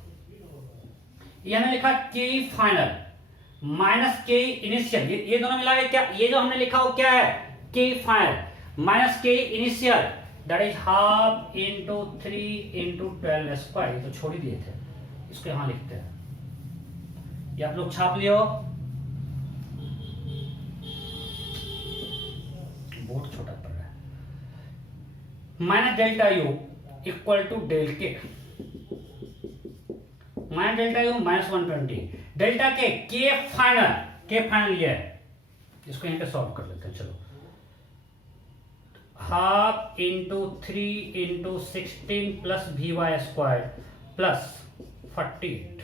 ये हमने लिखा के फाइनल माइनस के इनिशियल, ये दोनों मिला के क्या? ये जो हमने लिखा वो क्या है? के final minus K initial, that is half into 3 into 12 square. तो छोड़ ही दिए थे, इसको यहां लिखते हैं, ये आप लोग छाप लियो, बहुत छोटा पड़ रहा है। Minus delta U equal to del K, minus delta U minus 120, delta K final ये है, इसको यहीं पे सॉल्व कर लेते हैं। चलो, half into 3 into 16 plus V Y square plus 48,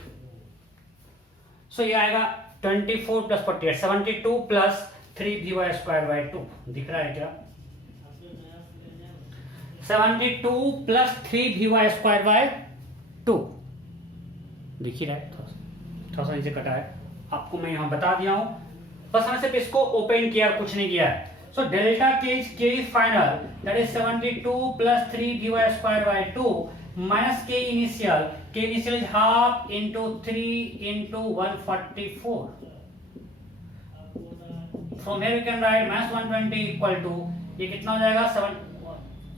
so ये आएगा 24 plus 48, 72 plus 3 V Y square by 2, दिख रहा है क्या? 72 plus 3 V Y square by 2, दिख ही रहा है, थोड़ा सा नीचे कटा है, आपको मैं यहां बता दिया हूं, बस हमने सिर्फ इसको ओपन किया, कुछ नहीं किया है। So delta K final, that is 72 plus 3 V Y square by 2 minus K initial is half into 3 into 144। From here you can write minus 120 equal to, ये कितना हो जाएगा? 7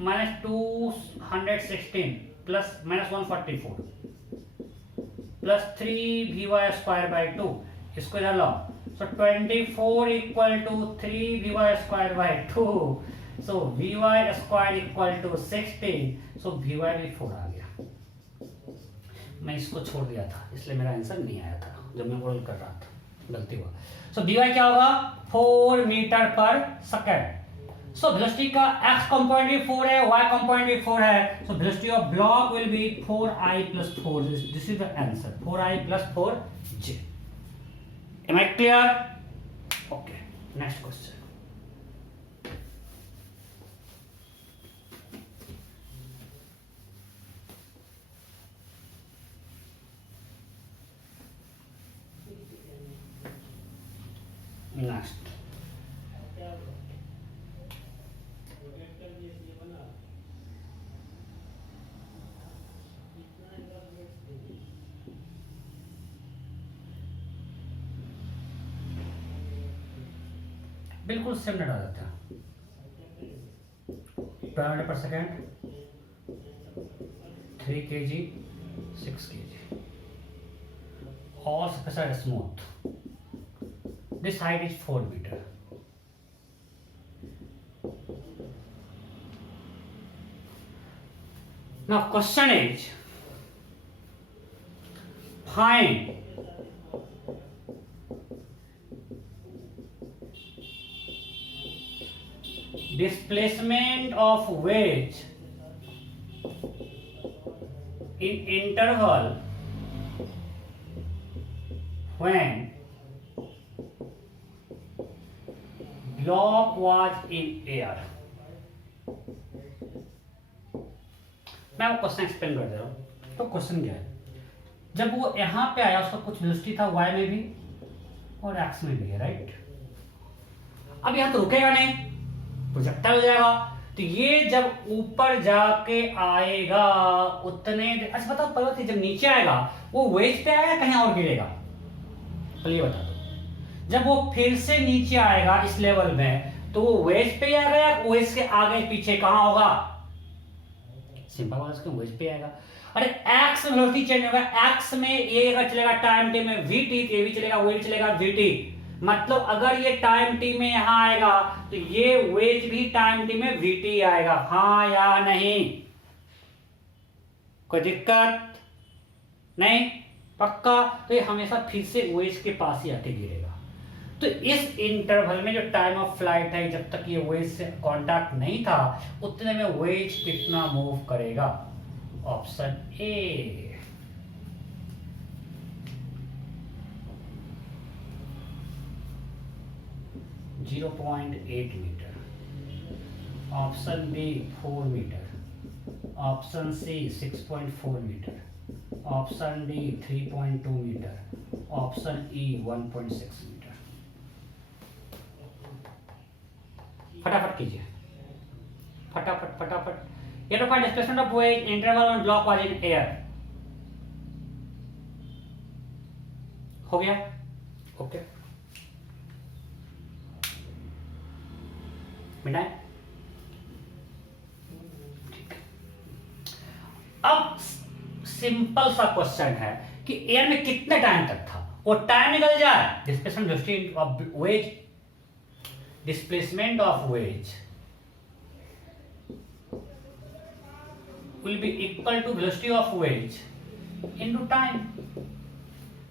minus 216 plus minus 144 plus 3 V Y square by 2, इसको इधर लाओ, so 24 equal to 3 V Y square by 2, so V Y square equal to 16, so V Y भी 4 आ गया। मैं इसको छोड़ दिया था, इसलिए मेरा आंसर नहीं आया था जब मैं ओरल कर रहा था, गलती हुआ। सो dy क्या होगा 4 metre per second. So velocity का x कंपोनेंट भी 4 है, y कंपोनेंट भी 4 है। सो velocity of block will be 4i + 4। This is the answer, 4i + 4j। Am I clear? Okay, next question. Next बिल्कुल सेम डाटा देता है। 12 metre per second, 3 kg, 6 kg, all surfaces are smooth. This height is 4 meter. Now question is, find displacement of wedge in interval when block was in air। मैं वो question explain कर दे रहा हूँ। तो question क्या है, जब वो यहाँ पे आया उसका कुछ वेलोसिटी था y में भी और x में भी है, राइट। अब यहाँ तो रुकेगा नहीं, प्रोजेक्टाइल हो जाएगा। तो ये जब ऊपर जाके आएगा उतने, अच्छा बताओ पर्वत जब नीचे आएगा वो वेज पे आएगा कहीं और गिरेगा? तो ये बता दो। जब वो फिर से नीचे आएगा इस लेवल में तो वो वेज पे आएगा या वेज के आगे पीछे कहां होगा? सिंपल बात, उसके वेज पे आएगा। अरे एक्स में वेलोसिटी चेंज होगा, एक्स में ये अगर चलेगा टाइम टी में वी टी, ये भी चलेगा, वो भी चलेगा वी टी। मतलब अगर ये टाइम टी में यहां आएगा तो ये वेज भी टाइम टी में वी टी आएगा, हाँ या नहीं? कोई दिक्कत नहीं? पक्का? तो ये हमेशा फिर से वेज के पास ही आके गिरेगा। तो इस इंटरवल में जो टाइम ऑफ फ्लाइट है, जब तक ये वेज से कांटेक्ट नहीं था उतने में वेज कितना मूव करेगा? Option A. Zero 0.8 metre, option B 4 metre, option C 6.4 metre, option D 3.2 metre, option E 1.6 metre. फटाफट कीजिए, फटाफट फटाफट। ये तो find displacement of wedge interval on block was in air. हो गया? ओके, मिटा है? ठीक। अब सिंपल सा क्वेश्चन है कि एयर में कितने टाइम तक था, वो टाइम निकल जाए, displacement velocity of veg, displacement of wedge will be equal to velocity of wedge into time।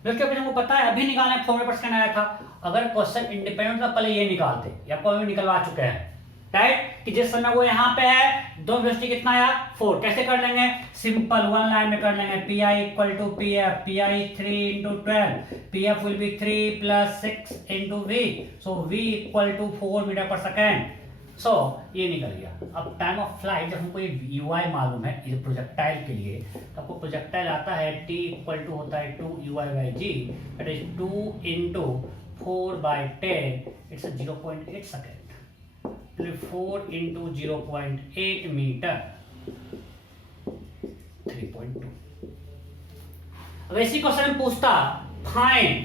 Velocity of veg हमको पता है, अभी निकालना है, 4% आया था। अगर क्वेश्चन इंडिपेंडेंट था पहले ये निकालते, या कोई भी निकलवा चुके हैं, राइट, कि जिस समय वो यहाँ पे है दो वेलोसिटी कितना आया 4। कैसे कर लेंगे? सिंपल, वन लाइन में कर लेंगे। P I equal to P F, P I 3 into 12, P F will be 3 + 6 into v, so v equal to 4 metre per second. So ये निकल गया। अब टाइम ऑफ फ्लाइट, जब हमको ये ui मालूम है ये प्रोजेक्टाइल के लिए, तो आपको प्रोजेक्टाइल आता है t इक्वल टू होता है 2ui/g, that is 2 into 4/10, it's 0.8 second. 4 into 0.8 metre, 3.2। अब इसी क्वेश्चन में पूछता find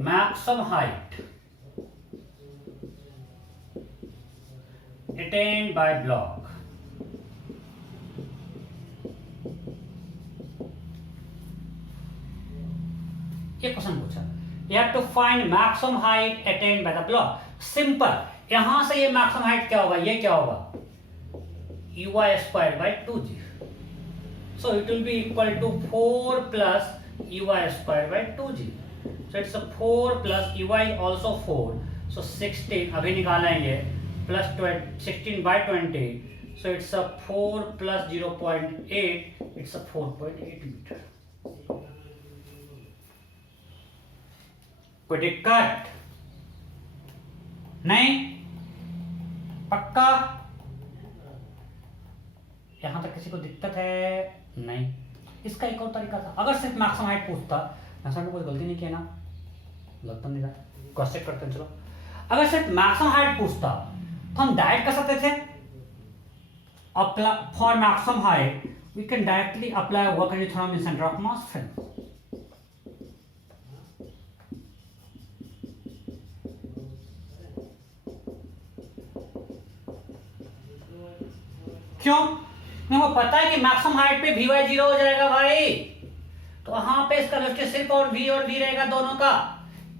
maximum height attained by block। ये क्वेश्चन पूछा, you have to find maximum height attained by the block। Simple, यहां से ये मैक्सिमम हाइट क्या होगा, ये क्या होगा, ui² by 2g। So it will be equal to 4 plus ey square by 2g. So it's a 4 plus ey also 4. So 16 अभी निकालेंगे plus 16 by 20. So it's a 4 plus 0.8. It's a 4.8 meter. कोई दिक्कत नहीं? पक्का? यहां तक किसी को दिक्कत है? नहीं। इसका एक और तरीका था, अगर सिर्फ मैक्सिमम हाइट पूछता, मैक्सिमम कोई गलती नहीं किया ना, लगता नहीं रहा, क्रॉस चेक करते हैं। चलो, अगर सिर्फ मैक्सिमम हाइट पूछता तो हम डायरेक्ट कर सकते थे, apply for maximum height we can directly apply work energy theorem in centre of mass film. क्यों? मेरे को पता है कि मैक्सिमम हाइट पे वी वाई 0 हो जाएगा भाई, तो वहां पे इसका वेलोसिटी सिर्फ और वी रहेगा दोनों का।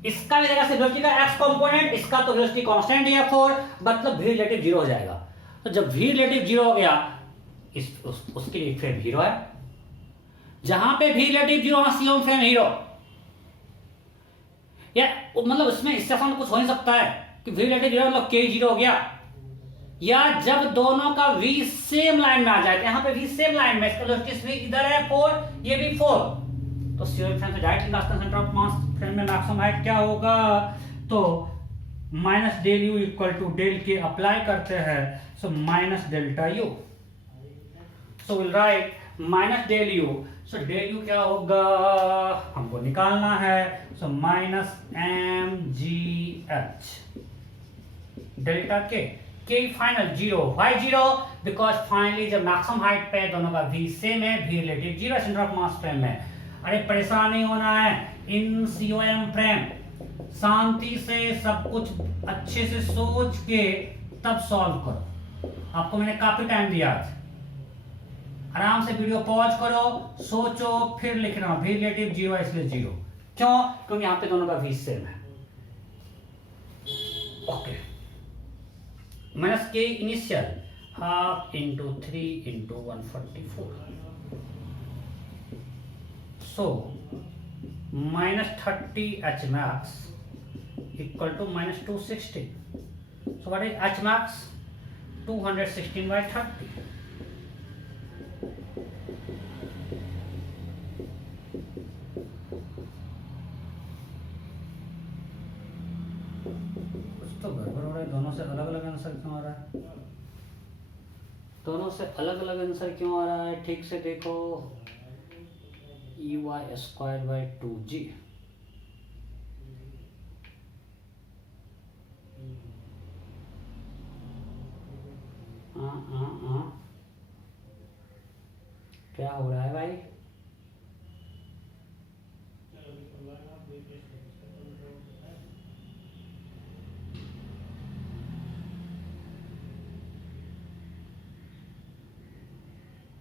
इसका भी रहेगा सिर्फ वेलोसिटी का एक्स कंपोनेंट, इसका तो वेलोसिटी कांस्टेंट है 4, मतलब वी रिलेटिव 0 हो जाएगा। तो जब वी रिलेटिव 0 हो गया, उसके लिए फ्रेम हीरो है, जहां पे वी रिलेटिव 0 वहां सीओ फ्रेम हीरो। या मतलब उसमें इससे आसान कुछ हो नहीं सकता है कि वी रिलेटिव 0 मतलब के 0 हो गया, या जब दोनों का v सेम लाइन में आ जाए, यहां पे v सेम लाइन में, इसका वेलोसिटी v इधर है 4, ये भी 4, तो सीओ फ्रेम से directly last centre of mass frame में मैक्सिमम हाइट क्या होगा? तो minus del U equal to del K apply करते हैं, so minus delta U, so will write minus del U, so del U क्या होगा हमको निकालना है, so minus M G H delta K final 0, Y 0 because finally जब maximum height पे दोनों का v सेम है, v relative 0 centre of mass frame में। अरे परेशान नहीं होना है, इन सीओएम फ्रेम शांति से सब कुछ अच्छे से सोच के तब सॉल्व करो। आपको मैंने काफी टाइम दिया आज, आराम से वीडियो पॉज करो, सोचो, फिर लिखना v रिलेटिव 0 है इसलिए 0। क्यों? क्योंकि यहाँ पे दोनों का v सेम है। Okay, minus K initial half into 3 into 144, so minus 30 H max equal to minus 260, so what is H max? 216 by 30। तो गड़बड़ हो रहा है, दोनों से अलग अलग आंसर क्यों आ रहा है? दोनों से अलग अलग आंसर क्यों आ रहा है? ठीक से देखो, E Y square by 2g, क्या हो रहा है भाई?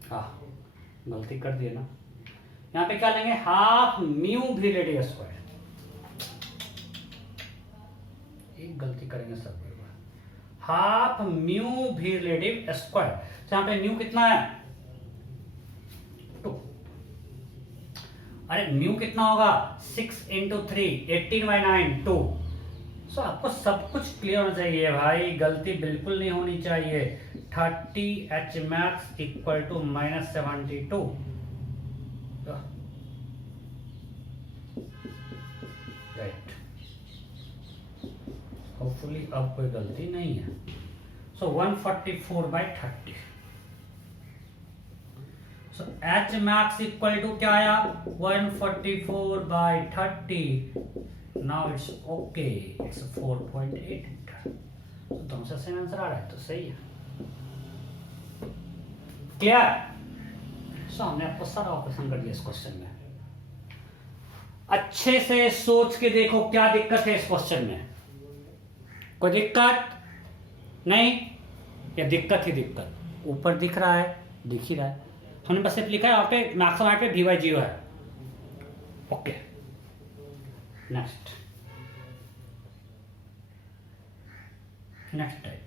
हाँ, गलती कर दिए ना। यहाँ पे क्या लेंगे? हाफ म्यू भी रिलेटिव स्क्वायर। एक गलती करेंगे सब, हाफ म्यू भी रिलेटिव स्क्वायर। तो यहाँ पे म्यू कितना है? 2। अरे म्यू कितना होगा? 6 इंटू 3, 18 बाई 9, 2। सो आपको सब कुछ क्लियर होना चाहिए भाई, गलती बिल्कुल नहीं होनी चाहिए। 30 H max equal to minus 72। Right, hopefully अब कोई गलती नहीं है। So 144 by 30, so H max equal to क्या आया? 144 by 30। Now it's okay, it's 4.8 metre. तो दोनों से सेम आंसर आ रहा है, तो सही है। क्लियर? सो हमने आपको सारा ऑपरेशन कर दिया इस क्वेश्चन में। अच्छे से सोच के देखो क्या दिक्कत है इस क्वेश्चन में। कोई दिक्कत नहीं, या दिक्कत ही दिक्कत? ऊपर दिख रहा है, दिख ही रहा है, हमने बस सिर्फ लिखा है वहां पे मैक्सिमम हाइट पे वी बाई 0 है। Okay, next type.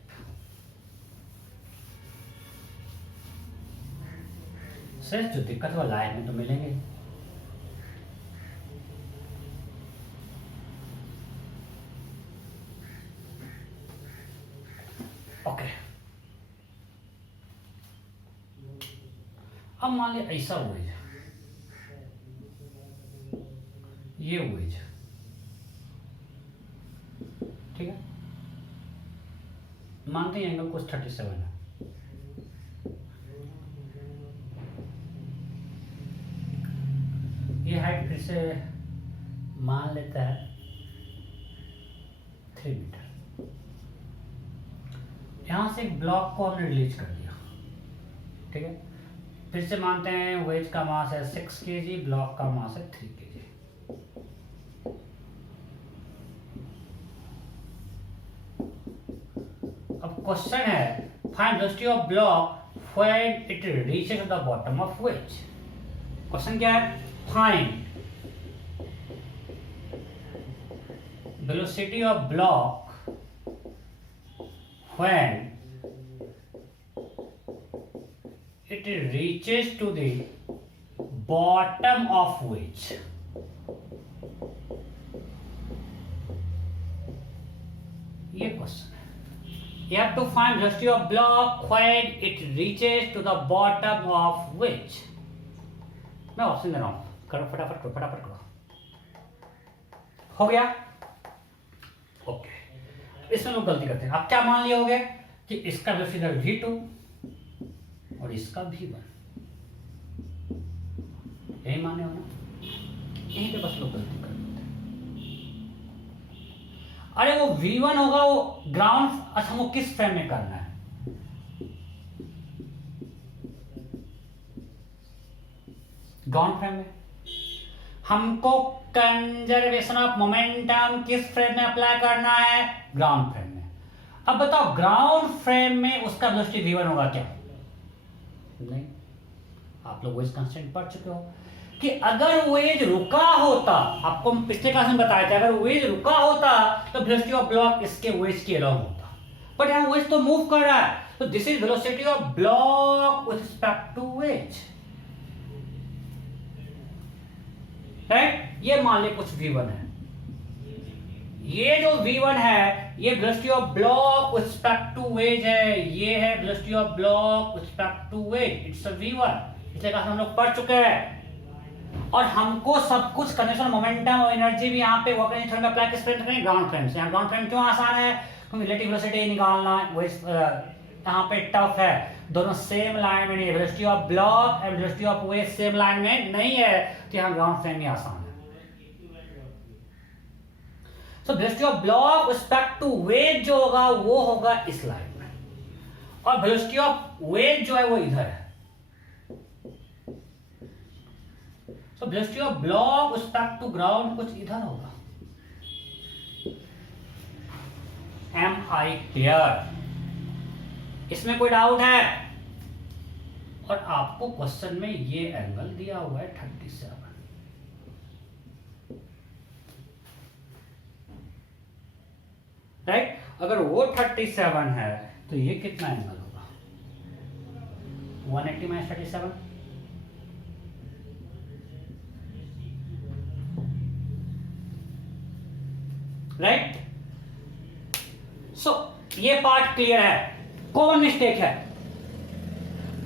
सर जो दिक्कत वो लाइन में तो मिलेंगे। ओके, अब मान लिया ऐसा वेज, ये वेज, ठीक है, मानते हैं एंगल कुछ 37 है। ये हाइट फिर से मान लेता है 3 मीटर। यहां से एक ब्लॉक को हमने रिलीज कर दिया, ठीक है। फिर से मानते हैं वेज का मास है 6 kg, ब्लॉक का मास है 3 kg। अब क्वेश्चन है find velocity of block when it reaches the bottom of ways. Question क्या है? Find velocity of block when it reaches to the bottom of wedge. ये क्वेश्चन है। You have to find velocity of block when it reaches to the bottom of wedge. मैं option दे रहा हूं, करो फटाफट करो, फटाफट करो। हो गया? ओके, इसमें लोग गलती करते हैं। आप क्या मान लिए होगे कि इसका वेलोसिटी v2 और इसका v1, यही माने हो ना? यहीं पे बस लोग गलती कर देते हैं। अरे वो v1 होगा वो ग्राउंड, अच्छा हमको किस फ्रेम में करना है? ग्राउंड फ्रेम में। हमको कंजर्वेशन ऑफ मोमेंटम किस फ्रेम में अप्लाई करना है? ग्राउंड फ्रेम में। अब बताओ ग्राउंड फ्रेम में उसका वेलोसिटी v1 होगा क्या? नहीं, आप लोग वेज कांस्टेंट पढ़ चुके हो कि अगर वेज रुका होता, आपको पिछले क्लास में बताया था, अगर वेज रुका होता तो वेलोसिटी ऑफ ब्लॉक इसके वेज के अलोंग होता, बट यहां वेज तो मूव कर रहा है, तो this is velocity of block with respect to wedge, right? ये मान ले कुछ v1 है, ये जो v1 है ये velocity of block with respect to wedge है, ये है velocity of block with respect to wedge, it's a v1। पिछले क्लास हम लोग पढ़ चुके हैं। और हमको सब कुछ कंजर्वेशन मोमेंटम और एनर्जी भी यहाँ पे वर्क एनर्जी थ्योरम में अप्लाई किस फ्रेम से करेंगे? ग्राउंड फ्रेम से। यहाँ ग्राउंड फ्रेम क्यों आसान है? क्योंकि रिलेटिव वेलोसिटी निकालना यहाँ पे टफ है, दोनों सेम लाइन में नहीं है, velocity of block and velocity of veg same line में नहीं है, तो यहाँ ग्राउंड फ्रेम ही आसान है। सो velocity of block respect to wedge जो होगा वो होगा इस लाइन में, और वेलोसिटी ऑफ वेज जो है वो इधर है। सो velocity of block respect to ground कुछ इधर होगा। Am I clear? इसमें कोई डाउट है? और आपको क्वेश्चन में ये एंगल दिया हुआ है 37, राइट? अगर वो 37 है तो ये कितना एंगल होगा? 180 माइनस 37, राइट? सो ये पार्ट क्लियर है। कॉमन मिस्टेक है,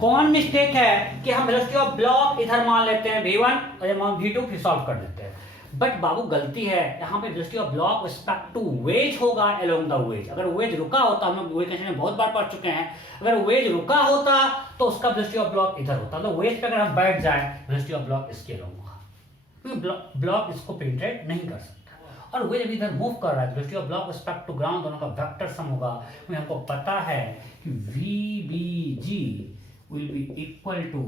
कॉमन मिस्टेक है कि हम वेलोसिटी ऑफ ब्लॉक इधर मान लेते हैं v1 और हम v2 फिर सॉल्व कर देते हैं। बट बाबू गलती है, यहाँ पे velocity of block respect to wedge होगा अलोंग द वेज। अगर वेज रुका होता, हम लोग वेज में बहुत बार पढ़ चुके हैं, अगर वेज रुका होता तो उसका वेलोसिटी ऑफ ब्लॉक इधर होता, तो वेज पे अगर हम बैठ जाए वेलोसिटी ऑफ ब्लॉक इसके अलोंग होगा, क्योंकि ब्लॉक इसको पेनिट्रेट नहीं कर सकता। और वेज अभी इधर मूव कर रहा है, velocity of block respect to ground दोनों का वेक्टर सम होगा। हमको पता है कि VBG will be equal to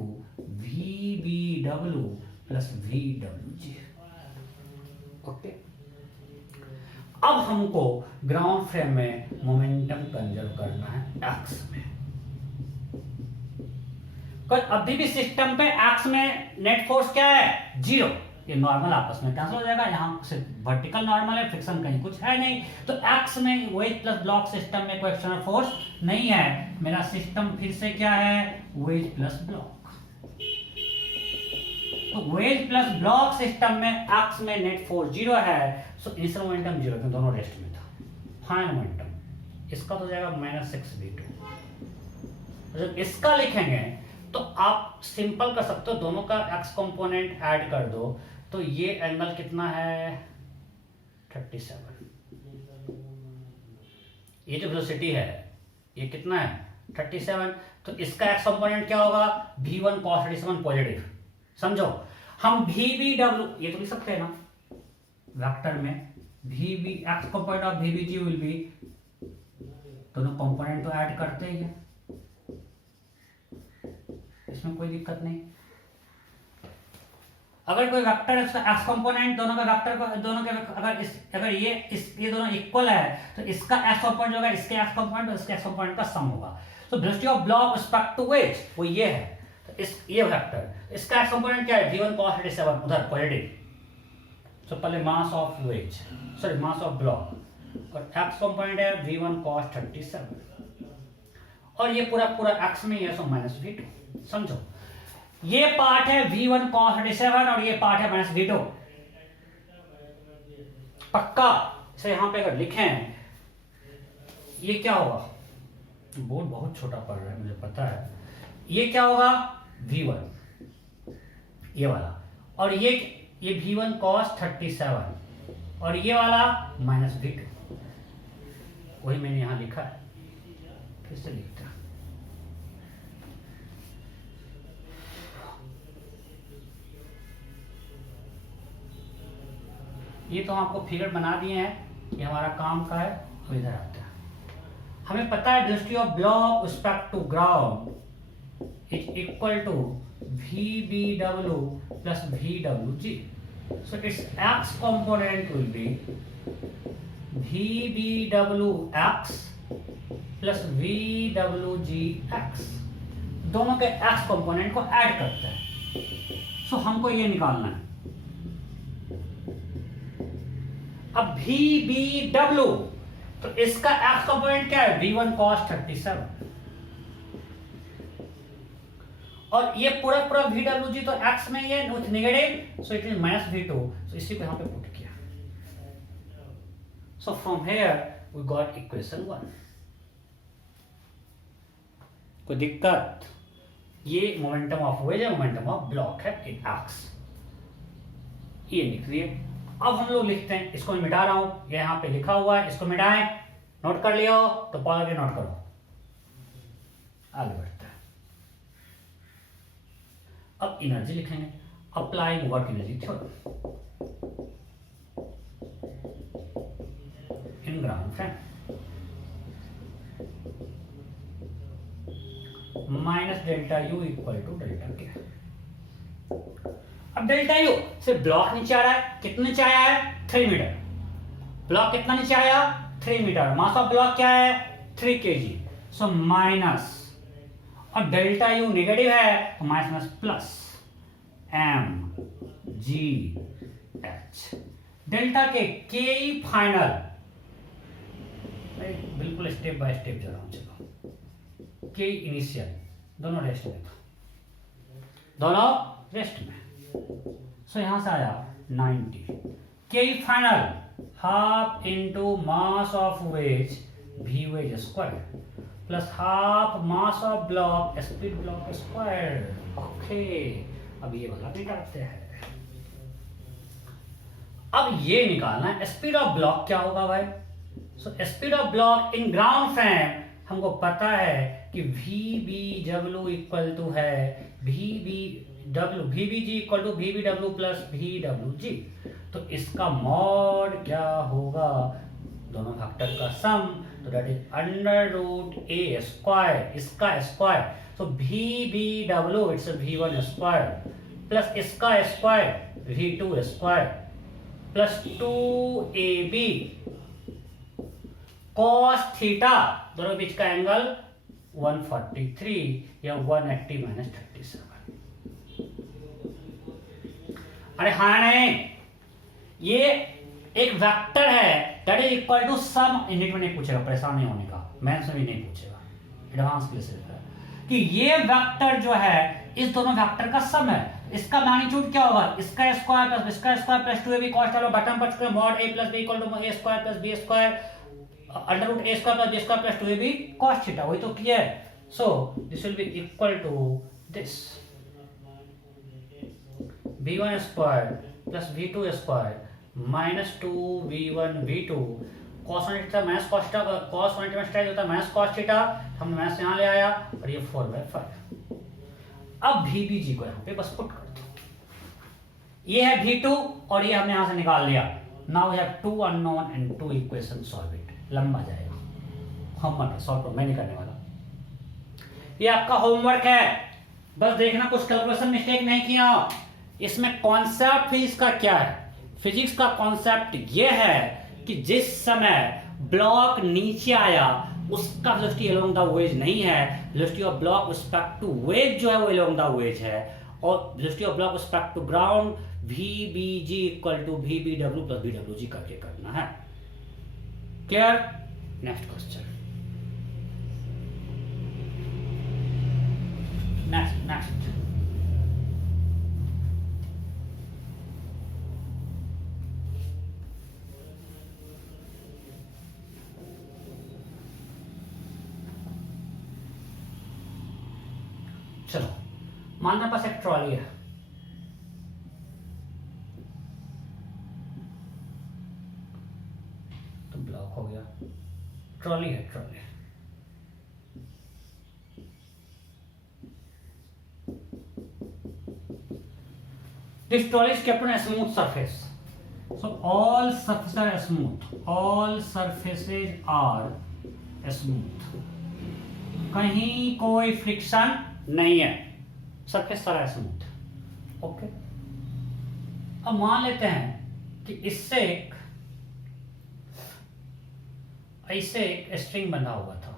VBW plus VWG। Okay, अब हमको ग्राउंड फ्रेम में मोमेंटम कंजर्व करना है एक्स में। अभी भी सिस्टम पे एक्स में नेट फोर्स क्या है? 0। ये नॉर्मल आपस में कैंसिल हो जाएगा, यहाँ से वर्टिकल नॉर्मल है, फ्रिक्शन कहीं कुछ है नहीं, तो एक्स में वेज प्लस ब्लॉक सिस्टम में कोई एक्सटर्नल फोर्स नहीं है। मेरा सिस्टम फिर से क्या है? Wedge plus block. तो वेज प्लस ब्लॉक सिस्टम में एक्स में नेट फोर्स 0 है, सो इनिशियल मोमेंटम 0 है, दोनों रेस्ट में था। फाइनल मोमेंटम इसका तो जाएगा -6v2। जब इसका लिखेंगे तो आप सिंपल कर सकते हो, दोनों का एक्स कंपोनेंट ऐड कर दो, तो ये एंगल कितना है 37। ये जो वेलोसिटी है ये कितना है 37, तो इसका एक्स कंपोनेंट क्या होगा v1 cos 37 पॉजिटिव। समझो, हम vbw ये तो लिख सकते हैं ना वेक्टर में, vb x component of vbg will be, दोनों कंपोनेंट तो ऐड करते ही है, इसमें कोई दिक्कत नहीं। अगर कोई वेक्टर है उसका एक्स कंपोनेंट दोनों का वेक्टर को दोनों के अगर ये दोनों इक्वल है तो इसका एक्स कंपोनेंट होगा इसके एक्स कंपोनेंट और इसके एक्स कंपोनेंट का सम होगा। तो velocity of block respect to wedge वो ये है, तो ये वेक्टर इसका एक्स कंपोनेंट क्या है v1 cos 37 उधर पॉजिटिव। तो पहले मास of veg sorry mass of block और एक्स कंपोनेंट है v1 cos 37 और ये पूरा एक्स में है, सो -v2। समझो, ये पार्ट है v1 cos 37 और ये पार्ट है -v2। पक्का इसे यहां पे अगर लिखें ये क्या होगा, बोर्ड बहुत छोटा पड़ रहा है मुझे पता है, ये क्या होगा v1 ये वाला, और ये v1 cos 37 और ये वाला -v2, वही मैंने यहां लिखा है, फिर से लिखता है। ये तो आपको फिगर बना दिए हैं, ये हमारा काम का है, तो इधर आता है। हमें पता है velocity of block respect to ground is equal to VBW plus VWG, so it's X component will be VBWX plus VWGX, दोनों के एक्स कंपोनेंट को ऐड करते हैं। सो हमको ये निकालना है। अब VBW तो इसका एक्स कंपोनेंट क्या है v1 cos 37 और ये पूरा VWG तो एक्स में ही है with negative, so it is -v2, so इसी को यहां पे पुट किया। So from here we got equation 1। कोई दिक्कत, ये मोमेंटम ऑफ वेज है, मोमेंटम ऑफ ब्लॉक है इन एक्स, ये लिख दिए। अब हम लोग लिखते हैं, इसको मैं मिटा रहा हूं, ये यहां पे लिखा हुआ है, इसको मिटाएं, नोट कर लियो तो पॉज के नोट करो, आगे बढ़ता है। अब एनर्जी लिखेंगे, applying work energy theorem in ground frame, -Δu equal to Δk। अब डेल्टा यू से ब्लॉक नीचे आ रहा है, कितना नीचे आया है 3 मीटर, ब्लॉक कितना नीचे आया 3 मीटर, मास ऑफ ब्लॉक क्या है 3 kg, सो माइनस, और डेल्टा यू नेगेटिव है तो माइनस प्लस mgh, डेल्टा के के फाइनल, बिल्कुल स्टेप बाय स्टेप जा रहा हूं, चलो के इनिशियल दोनों रेस्ट में, दोनों रेस्ट में, सो यहां से आया 90, K final half into mass of wedge v wedge square plus half mass of block speed block square. Okay, अब ये वाला निकालते हैं। अब ये निकालना है स्पीड ऑफ ब्लॉक क्या होगा भाई, so speed of block in ground frame हमको पता है कि VBW इक्वल टू है VBG equal to VBW plus VWG, तो इसका मॉड क्या होगा, दोनों फैक्टर का सम, तो दैट इज √a स्क्वायर, इसका स्क्वायर, तो VBW it's V1 square plus इसका square V2 square plus 2AB cos theta, दोनों बीच का एंगल 143 या 180 - 37। अरे हाँ नहीं, ये एक वेक्टर है that is equal to some, इंडिट में नहीं पूछेगा, परेशान नहीं होने का, मैथ्स में भी नहीं पूछेगा, एडवांस के लिए सिर्फ है कि ये वेक्टर जो है इस दोनों वेक्टर का सम है, इसका मैग्नीट्यूड क्या होगा, इसका स्क्वायर प्लस इसका square plus 2ab cos theta, बटन पर square mod a plus b equal to a square plus b square under root a square plus b square plus 2ab cos theta, वही तो clear. So this will be equal to this b1 square plus b2 square minus 2b1 b2 cos 1 theta minus cos theta, cos 1 में stretch होता है minus cos theta, हमने minus यहाँ ले आया और ये 4/5। अब VBG को यहाँ पे बस पुट कर दो, ये है V2 और ये हमने यहाँ से निकाल लिया। Now we have 2 unknown and 2 equation solve it, लंबा जाएगा, हम मत सॉल्व तो मैं नहीं करने वाला, ये आपका होमवर्क है, बस देखना कुछ कैलकुलेशन मिस्टेक नहीं किया। इसमें कॉन्सेप्ट फिजिक्स का क्या है, फिजिक्स का कॉन्सेप्ट ये है कि जिस समय ब्लॉक नीचे आया उसका वेलोसिटी अलोंग द वेज नहीं है, velocity of block respect to wedge जो है वो अलोंग द वेज है, और velocity of block respect to ground VBG equal to VBW plus BWG करके करना है। क्लियर? नेक्स्ट क्वेश्चन, नेक्स्ट चलो, मान मेरे पास एक ट्रॉली है, तो ब्लॉक हो गया, ट्रॉली है, trolley this trolley is kept on a smooth surface, so all surfaces are smooth, all surfaces are smooth, कहीं कोई फ्रिक्शन नहीं है, सरफेस सारा स्मूथ। ओके, अब मान लेते हैं कि इससे ऐसे एक स्ट्रिंग बंधा हुआ था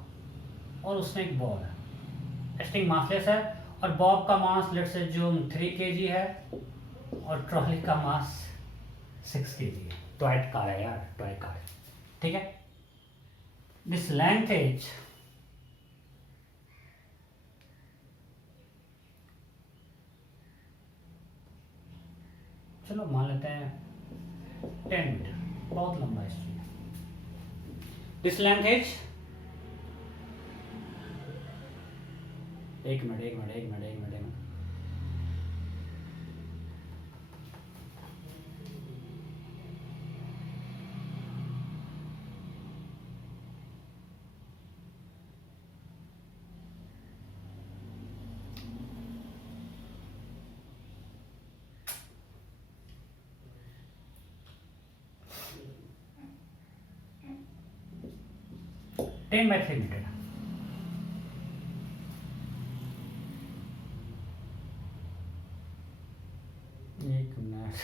और उसमें एक बॉल है, स्ट्रिंग मासलेस है और बॉब का मास लेट से जो 3 kg है और ट्रॉली का मास 6 kg है, टॉय कार है यार, टॉय कार है, ठीक है। दिस लेंथ इज चलो मान लेते हैं 10 मीटर, बहुत लंबा स्ट्रिंग है। दिस लेंथ इज एक मिनट टेन बाई 3 मीटर, एक मिनट,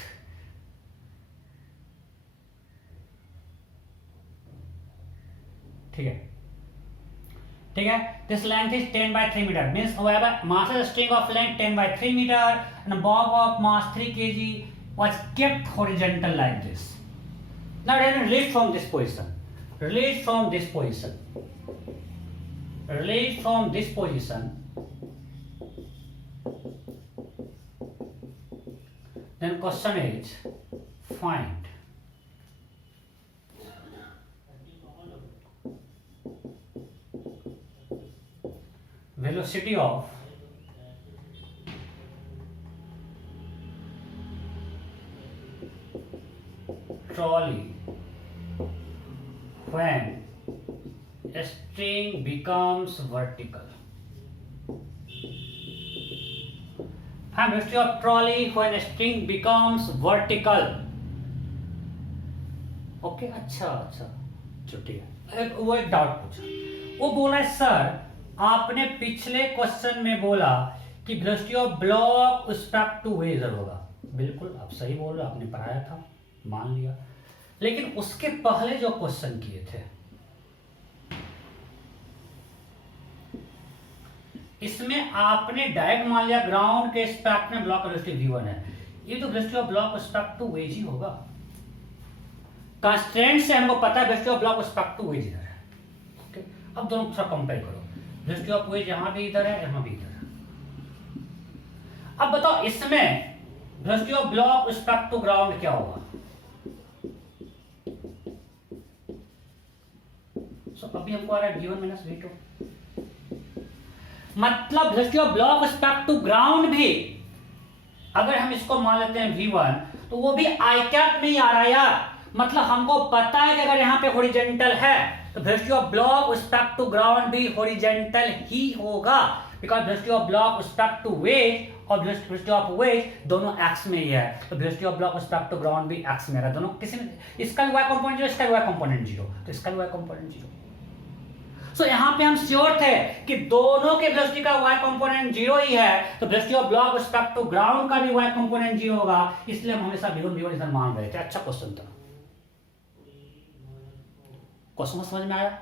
ठीक है। This length is 10 by 3 meter, means however mass of the string of length 10 by 3 meter and a bob of mass 3 kg was kept horizontal like this. Now then release from this position, then question is find velocity of trolley when a string becomes vertical. Find velocity of trolley when a string becomes vertical. Okay, अच्छा ठीक है। वो एक doubt पूछा, वो बोला sir आपने पिछले क्वेश्चन में बोला कि velocity of block respect to वेजर होगा, बिल्कुल आप सही बोल रहे, आपने पढ़ाया था, मान लिया, लेकिन उसके पहले जो क्वेश्चन किए थे इसमें आपने डायरेक्ट मान लिया ग्राउंड के रिस्पेक्ट में ब्लॉक वेलोसिटी v1 है, ये तो velocity of block respect to wedge ही होगा। कंस्ट्रेंट से हमको पता है velocity of block respect to wedge इधर है। ओके, अब दोनों थोड़ा कंपेयर करो, वेलोसिटी ऑफ वेज यहां भी इधर है, यहां भी इधर है। अब बताओ इसमें velocity of block with respect to ground क्या होगा? अभी हमको आ रहा है v1 माइनस v2, मतलब velocity of block with respect to ground भी अगर हम इसको मान लेते हैं v1 तो वो भी आई कैप में ही आ रहा है यार। मतलब हमको पता है कि अगर यहाँ पे हॉरिजॉन्टल है तो velocity of block with respect to ground भी हॉरिजॉन्टल ही होगा, because velocity of block with respect to wedge और वेलोसिटी ऑफ वेट दोनों एक्स में ही है, तो velocity of block with respect to ground भी एक्स में है, दोनों किसी में, इसका भी y कंपोनेंट 0, इसका भी y कंपोनेंट 0, तो इसका भी y कंपोनेंट 0। सो यहाँ पे हम श्योर थे कि दोनों के वेलोसिटी का y कंपोनेंट 0 ही है, तो velocity of block with respect to ground का भी y कंपोनेंट 0 होगा, इसलिए हम हमेशा v1 इधर मान रहे थे। अच्छा क्वेश्चन था, क्वेश्चन समझ में आया?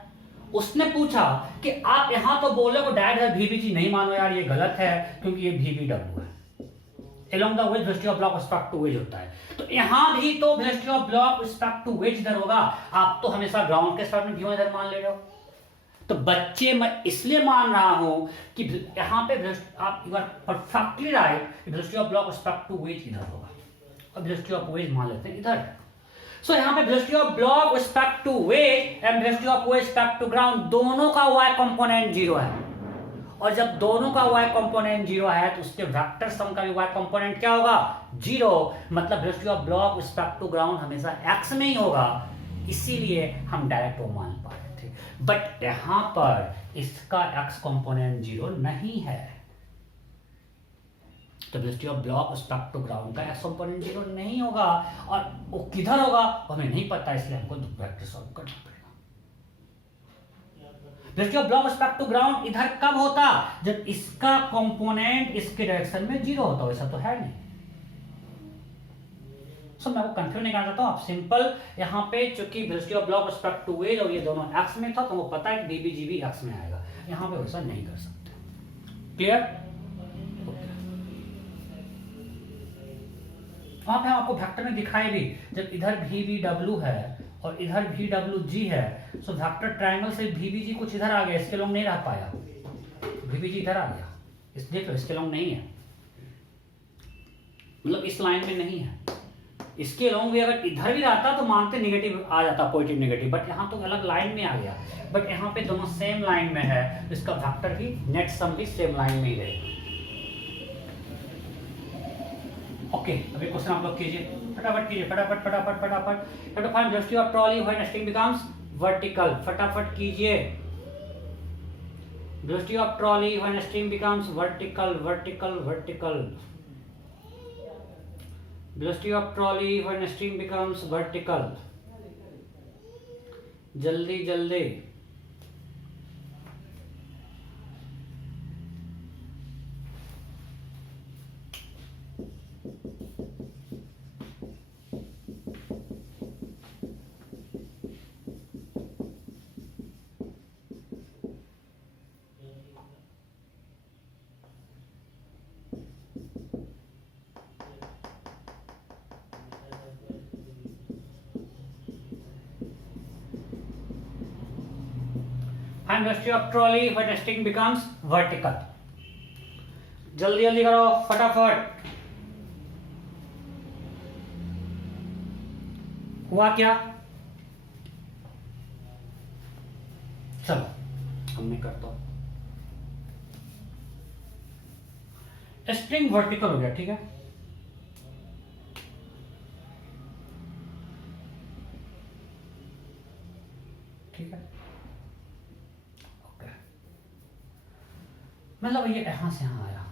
उसने पूछा कि आप यहां तो बोले को डायरेक्ट VBG नहीं मानो यार, ये गलत है क्योंकि ये VBW है, along the wedge velocity of block respect to wedge होता है, तो यहां भी तो velocity of block respect to wedge इधर होगा। आप तो हमेशा ग्राउंड के साथ में v1 इधर मान ले रहे हो, तो बच्चे मैं इसलिए मान रहा हूं कि यहां पे आप you are perfectly right, velocity of block respect to wedge इधर होगा और वेलोसिटी ऑफ वेज मान लेते हैं इधर। सो यहाँ पे velocity of block respect to wedge and velocity of wedge respect to ground दोनों का y कंपोनेंट 0 है, और जब दोनों का y कंपोनेंट 0 है तो उसके वेक्टर सम का भी y कंपोनेंट क्या होगा? 0। मतलब velocity of block respect to ground हमेशा x में ही होगा, इसीलिए हम डायरेक्ट वो मान पा रहे थे। बट यहां पर इसका x कंपोनेंट 0 नहीं है, तो velocity of block respect to ground का x कंपोनेंट 0 नहीं होगा, और वो किधर होगा हमें नहीं पता, इसलिए हमको वेक्टर सॉल्व करना पड़ेगा। Velocity of block respect to ground इधर कब होता? जब इसका कंपोनेंट इसके डायरेक्शन में 0 होता, वैसा तो है नहीं। सो मैं वो कंफ्यूज नहीं करना चाहता हूं, आप सिंपल यहाँ पे चूंकि velocity of block respect to wedge और ये दोनों x में था तो वो पता है कि VBG भी x में आएगा, यहाँ पे वैसा नहीं कर सकते। क्लियर? वहां पे आपको वेक्टर में दिखाई भी, जब इधर VBW है और इधर VWG है, सो वेक्टर ट्रायंगल से VBG कुछ इधर आ गया, इसके लॉन्ग नहीं रह पाया, VBG इधर आ गया, इस देख लो इसके लॉन्ग नहीं है, मतलब इस लाइन में नहीं है, इसके लॉन्ग भी अगर इधर भी रहता तो मानते नेगेटिव आ जाता, पॉजिटिव नेगेटिव, बट यहाँ तो अलग लाइन में आ गया, बट यहाँ पे दोनों सेम लाइन में है, इसका वेक्टर भी नेट सम भी सेम लाइन में ही रहेगा। ओके, अभी क्वेश्चन आप लोग कीजिए, फटाफट कीजिए, फटाफट फटाफट फटाफट फटाफट। Velocity of trolley when string becomes vertical, फटाफट कीजिए। Velocity of trolley when string becomes vertical, vertical vertical. Velocity of trolley when string becomes vertical, जल्दी जल्दी। And velocity of trolley when string becomes vertical, जल्दी जल्दी करो फटाफट। हुआ क्या? चलो अब मैं करता हूं। स्ट्रिंग वर्टिकल हो गया, ठीक है, ठीक है, मतलब ये यहां से यहां आया,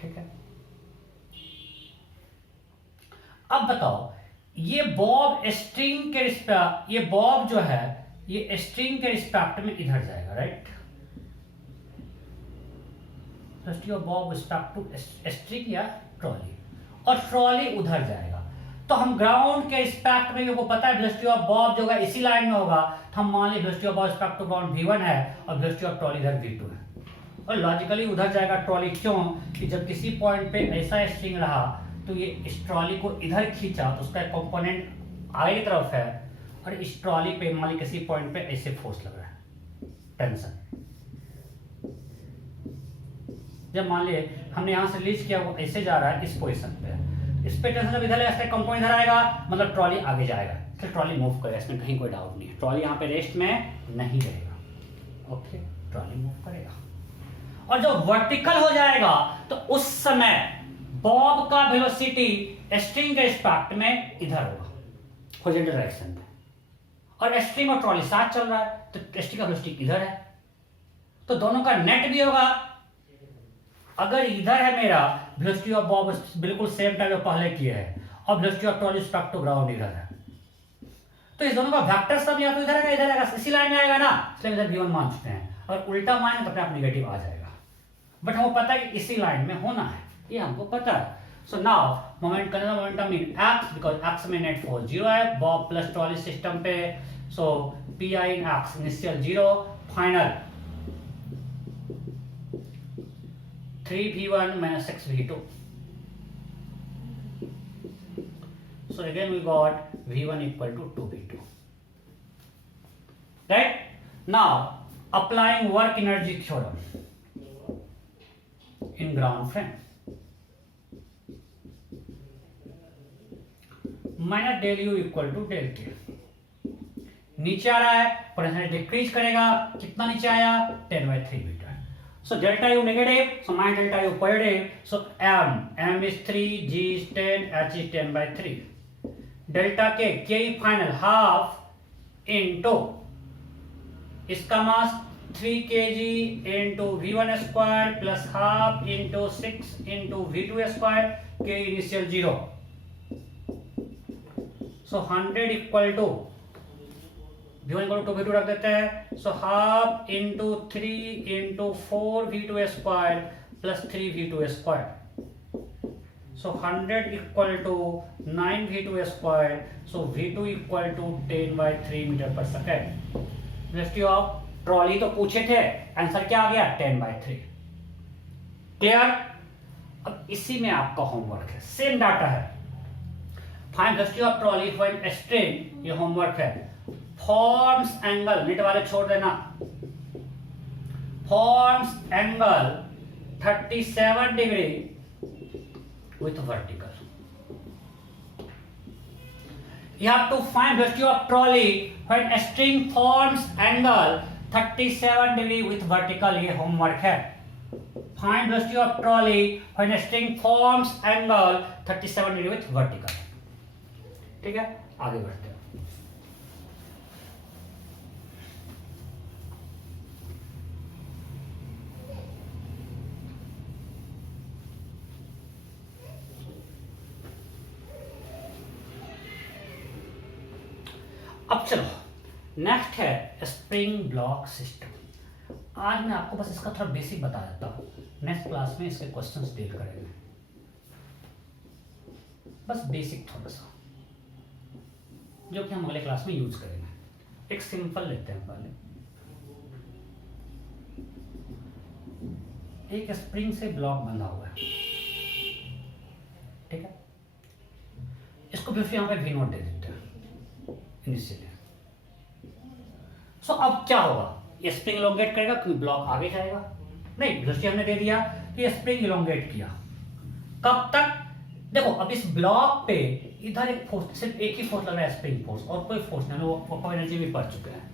ठीक है। अब बताओ ये बॉब स्ट्रिंग के रिस्पेक्ट, ये बॉब जो है ये स्ट्रिंग के रिस्पेक्ट में इधर जाएगा, right? Velocity of bob respect to string या ट्रॉली, और ट्रॉली उधर जाएगा, तो हम ग्राउंड के रिस्पेक्ट में, वो पता है वेलोसिटी ऑफ बॉब जो है इसी लाइन में होगा, तो हम मान ली velocity of bob respect to ground v1 है और वेलोसिटी ऑफ ट्रॉली इधर v2 है, और लॉजिकली उधर जाएगा ट्रॉली। क्यों? कि जब किसी पॉइंट पे ऐसा स्ट्रिंग रहा तो ये इस ट्रॉली को इधर खींचा तो उसका कंपोनेंट आगे की तरफ है, और इस ट्रॉली पे मान ली किसी पॉइंट पे ऐसे फोर्स लग रहा है, टेंशन। जब मान लीजिए हमने यहाँ से रिलीज किया वो ऐसे जा रहा है इस पोजीशन पे, इस पे टेंशन जब इधर ऐसे कंपाउंड इधर आएगा मतलब ट्रॉली आगे जाएगा, फिर ट्रॉली मूव करेगा, इसमें कहीं कोई डाउट नहीं है, ट्रॉली यहाँ पे रेस्ट में नहीं रहेगा। ओके, ट्रॉली मूव करेगा और जब वर्टिकल हो जाएगा तो उस समय बॉब का वेलोसिटी स्ट्रिंग के रिस्पेक्ट में इधर होगा हॉरिजॉन्टल डायरेक्शन में, और स्ट्रिंग और ट्रॉली साथ चल रहा है तो स्ट्रिंग का वेलोसिटी इधर है, तो दोनों का नेट भी होगा। अगर इधर है मेरा वेलोसिटी ऑफ बॉब बिल्कुल सेम टाइम पहले किए है और velocity of trolley respect to ground इधर है, तो इस दोनों का वेक्टर सब या तो इधर आएगा इधर आएगा, इसी लाइन में आएगा ना, इसलिए इधर v1 मान चुके हैं, और उल्टा माने तो अपने आप नेगेटिव आ जाएगा, बट हमको पता है कि इसी लाइन में होना है, ये हमको पता है। So now momentum in x because x में नेट फोर्स 0 है, बॉब प्लस ट्रॉली सिस्टम पे, सो pi in x initial 0, final 3v1 minus 6v2. So again we got v1 equal to 2v2. Right? Now applying work energy theorem in ground frame. Minus del U equal to del K, नीचे आ रहा है potential decrease करेगा, कितना नीचे आया 10/3 metre, so delta u negative, so minus delta u positive, so m is 3, g is 10, h is 10/3, delta k final half into इसका मास 3 kg into v1 square plus half into 6 into v2 square, k initial 0, so 100 equal to v1 equal to v2 रख देते हैं, so half into 3 into 4 v2 square plus 3 v2 square, so 100 equal to 9 v2 square, so v2 equal to 10/3 metre per second. Velocity of trolley तो पूछे थे, answer क्या आ गया 10/3। Clear? अब इसी में आपका होमवर्क है, सेम डाटा है, find velocity of trolley when string, ये होमवर्क है, फॉर्म्स एंगल, नेट वाले छोड़ देना, forms angle 37 degree with vertical. You have to find velocity of trolley when a string forms angle 37 degree with vertical, ये homework है। Find velocity of trolley when a string forms angle 37 degree with vertical। ठीक है, आगे बढ़ते हैं। अब चलो next है स्प्रिंग ब्लॉक सिस्टम। आज मैं आपको बस इसका थोड़ा बेसिक बता देता हूँ, नेक्स्ट क्लास में इसके क्वेश्चंस डील करेंगे, बस बेसिक थोड़ा सा जो कि हम अगले क्लास में यूज करेंगे। एक सिंपल लेते हैं पहले, एक स्प्रिंग से ब्लॉक बंधा हुआ है, ठीक है, इसको फिर यहाँ पे वी नोट दे देते हैं इनिशियली। सो अब क्या होगा, ये स्प्रिंग इलोंगेट करेगा क्योंकि ब्लॉक आगे जाएगा, नहीं वेलोसिटी हमने दे दिया कि ये स्प्रिंग इलोंगेट किया, कब तक, देखो अब इस ब्लॉक पे इधर एक फोर्स, सिर्फ एक ही फोर्स लग रहा है स्प्रिंग फोर्स, और कोई फोर्स नहीं, वो एनर्जी भी पढ़ चुके हैं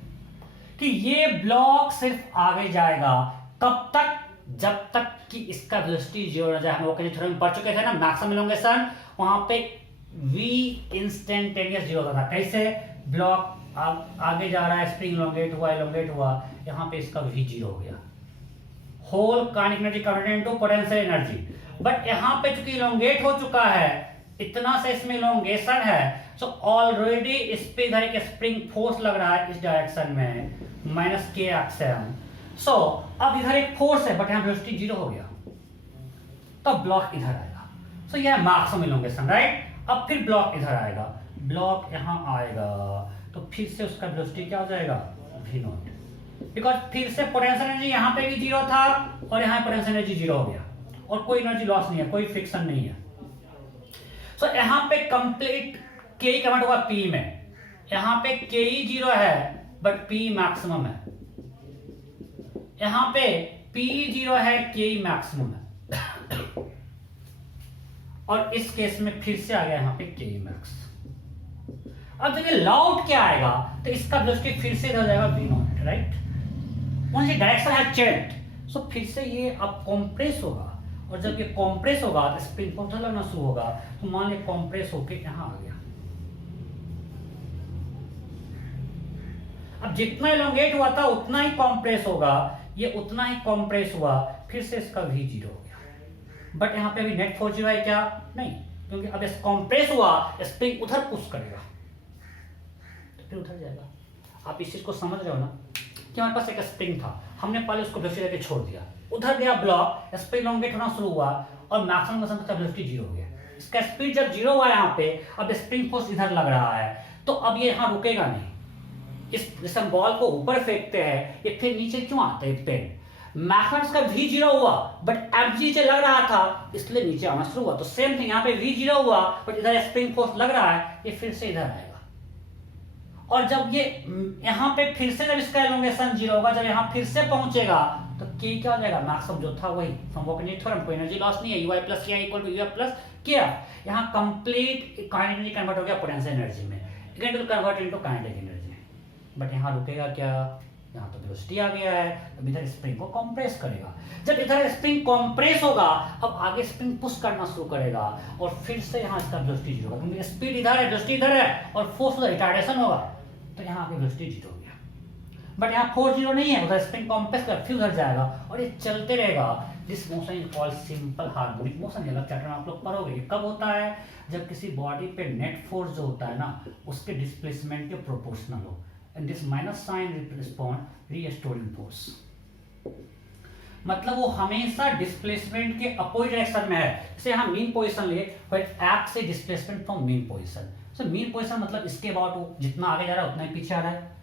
कि ये ब्लॉक सिर्फ आगे जाएगा, कब तक, जब तक कि इसका वेलोसिटी जीरो ना जाए। हम लोग थ्योरम में पढ़ चुके थे ना, मैक्सिमम इलोंगेशन, वहां पे v इंस्टेंटेनियस जीरो होता था। कैसे, ब्लॉक आगे जा रहा है, स्प्रिंग इलोंगेट हुआ, यहाँ पे इसका v जीरो हो गया, whole kinetic energy converted into potential energy. But यहाँ पे चूंकि इलोंगेट हो चुका है, इतना से इसमें इलोंगेशन है, सो ऑलरेडी इस पे इधर एक स्प्रिंग फोर्स लग रहा है इस डायरेक्शन में माइनस के एक्सएम। सो अब इधर एक फोर्स है बट यहाँ वेलोसिटी जीरो हो गया, तो ब्लॉक इधर आएगा। सो यह है मैक्सिमम इलोंगेशन, राइट। अब फिर ब्लॉक इधर आएगा, ब्लॉक यहाँ आएगा, तो फिर से उसका वेलोसिटी क्या हो जाएगा v नॉट, बिकॉज फिर से पोटेंशियल एनर्जी यहाँ पे भी जीरो था और यहाँ पोटेंशियल एनर्जी जीरो हो गया, और कोई एनर्जी लॉस नहीं है, कोई फ्रिक्शन नहीं है। सो यहाँ पे कंप्लीट के कन्वर्ट हुआ पी में, यहाँ पे के ही जीरो है बट पी मैक्सिमम है, यहाँ पे पी जीरो है के मैक्सिमम है। और इस केस में फिर से आ गया यहाँ पे के मैक्स। अब देखिए लॉट क्या आएगा, तो इसका वेलोसिटी फिर से इधर जाएगा V naught, right. Only direction has changed, so फिर से ये अब कॉम्प्रेस होगा, और जब ये कॉम्प्रेस होगा तो स्प्रिंग फोर्स लगना शुरू होगा। तो मान लीजिए कॉम्प्रेस होके यहाँ आ गया। अब जितना एलोंगेट हुआ था उतना ही कॉम्प्रेस होगा, ये उतना ही कॉम्प्रेस हुआ, फिर से इसका v जीरो हो गया। बट यहाँ पे अभी नेट फोर्स जीरो है क्या? नहीं, क्योंकि अब इस कॉम्प्रेस हुआ, स्प्रिंग उधर पुश करेगा तो फिर उधर जाएगा। आप इस चीज को समझ रहे हो ना, कि हमारे पास एक स्प्रिंग था, हमने पहले उसको वेलोसिटी देके छोड़ दिया, उधर गया ब्लॉक, स्प्रिंग एलोंगेट होना शुरू हुआ और मैक्सिमम मोशन तक वेलोसिटी जीरो हो गया। इसका स्पीड जब जीरो हुआ यहाँ पे, अब स्प्रिंग फोर्स इधर लग रहा है, तो अब ये यहाँ रुकेगा नहीं। इस जैसे हम बॉल को ऊपर फेंकते हैं, ये फिर नीचे क्यों आता है पेन? मैक्सिमम का v जीरो हुआ बट एफ नीचे लग रहा था, इसलिए नीचे आना शुरू हुआ। तो सेम थिंग यहाँ पे v जीरो हुआ बट इधर स्प्रिंग फोर्स लग रहा है, ये फिर से इधर आएगा। और जब ये यहाँ पे फिर से जब इसका एलोंगेशन जीरो होगा, जब यहाँ फिर से पहुंचेगा तो k क्या हो जाएगा? मैक्सिमम जो था वही, फ्रॉम वोल्केनिक थ्योरम, कोई एनर्जी लॉस नहीं है, ui plus ki equal to uf plus kf। यहाँ कंप्लीट काइनेटिक एनर्जी कन्वर्ट हो गया पोटेंशियल एनर्जी में, it will convert into kinetic energy. But यहाँ रुकेगा क्या? यहाँ तो वेलोसिटी आ गया है, अब इधर स्प्रिंग को कंप्रेस करेगा। जब इधर स्प्रिंग कंप्रेस होगा, अब आगे स्प्रिंग पुश करना शुरू करेगा और फिर से यहाँ इसका वेलोसिटी जीरो होगा, क्योंकि स्पीड इधर है, वेलोसिटी इधर है और फोर्स उधर रिटार्डेशन होगा, तो यहाँ आगे वेलोसिटी जीरो हो गया। बट यहाँ फोर्स जीरो नहीं है, उधर स्प्रिंग कंप्रेस कर फिर उधर जाएगा और ये चलते रहेगा। This motion is called simple harmonic motion. ये अलग चैप्टर में आप लोग पढ़ोगे। ये कब होता है? जब किसी बॉडी पे नेट फोर्स जो होता है ना, उसके डिस्प्लेसमेंट के प्रोपोर्शनल हो, and this minus sign respond restoring force। मतलब वो हमेशा डिस्प्लेसमेंट के अपोजिट डायरेक्शन में है। जैसे यहाँ मीन पोजीशन लिए, एक्स से displacement from mean position. So mean position मतलब इसके अबाउट जितना आगे जा रहा है उतना ही पीछे आ रहा है।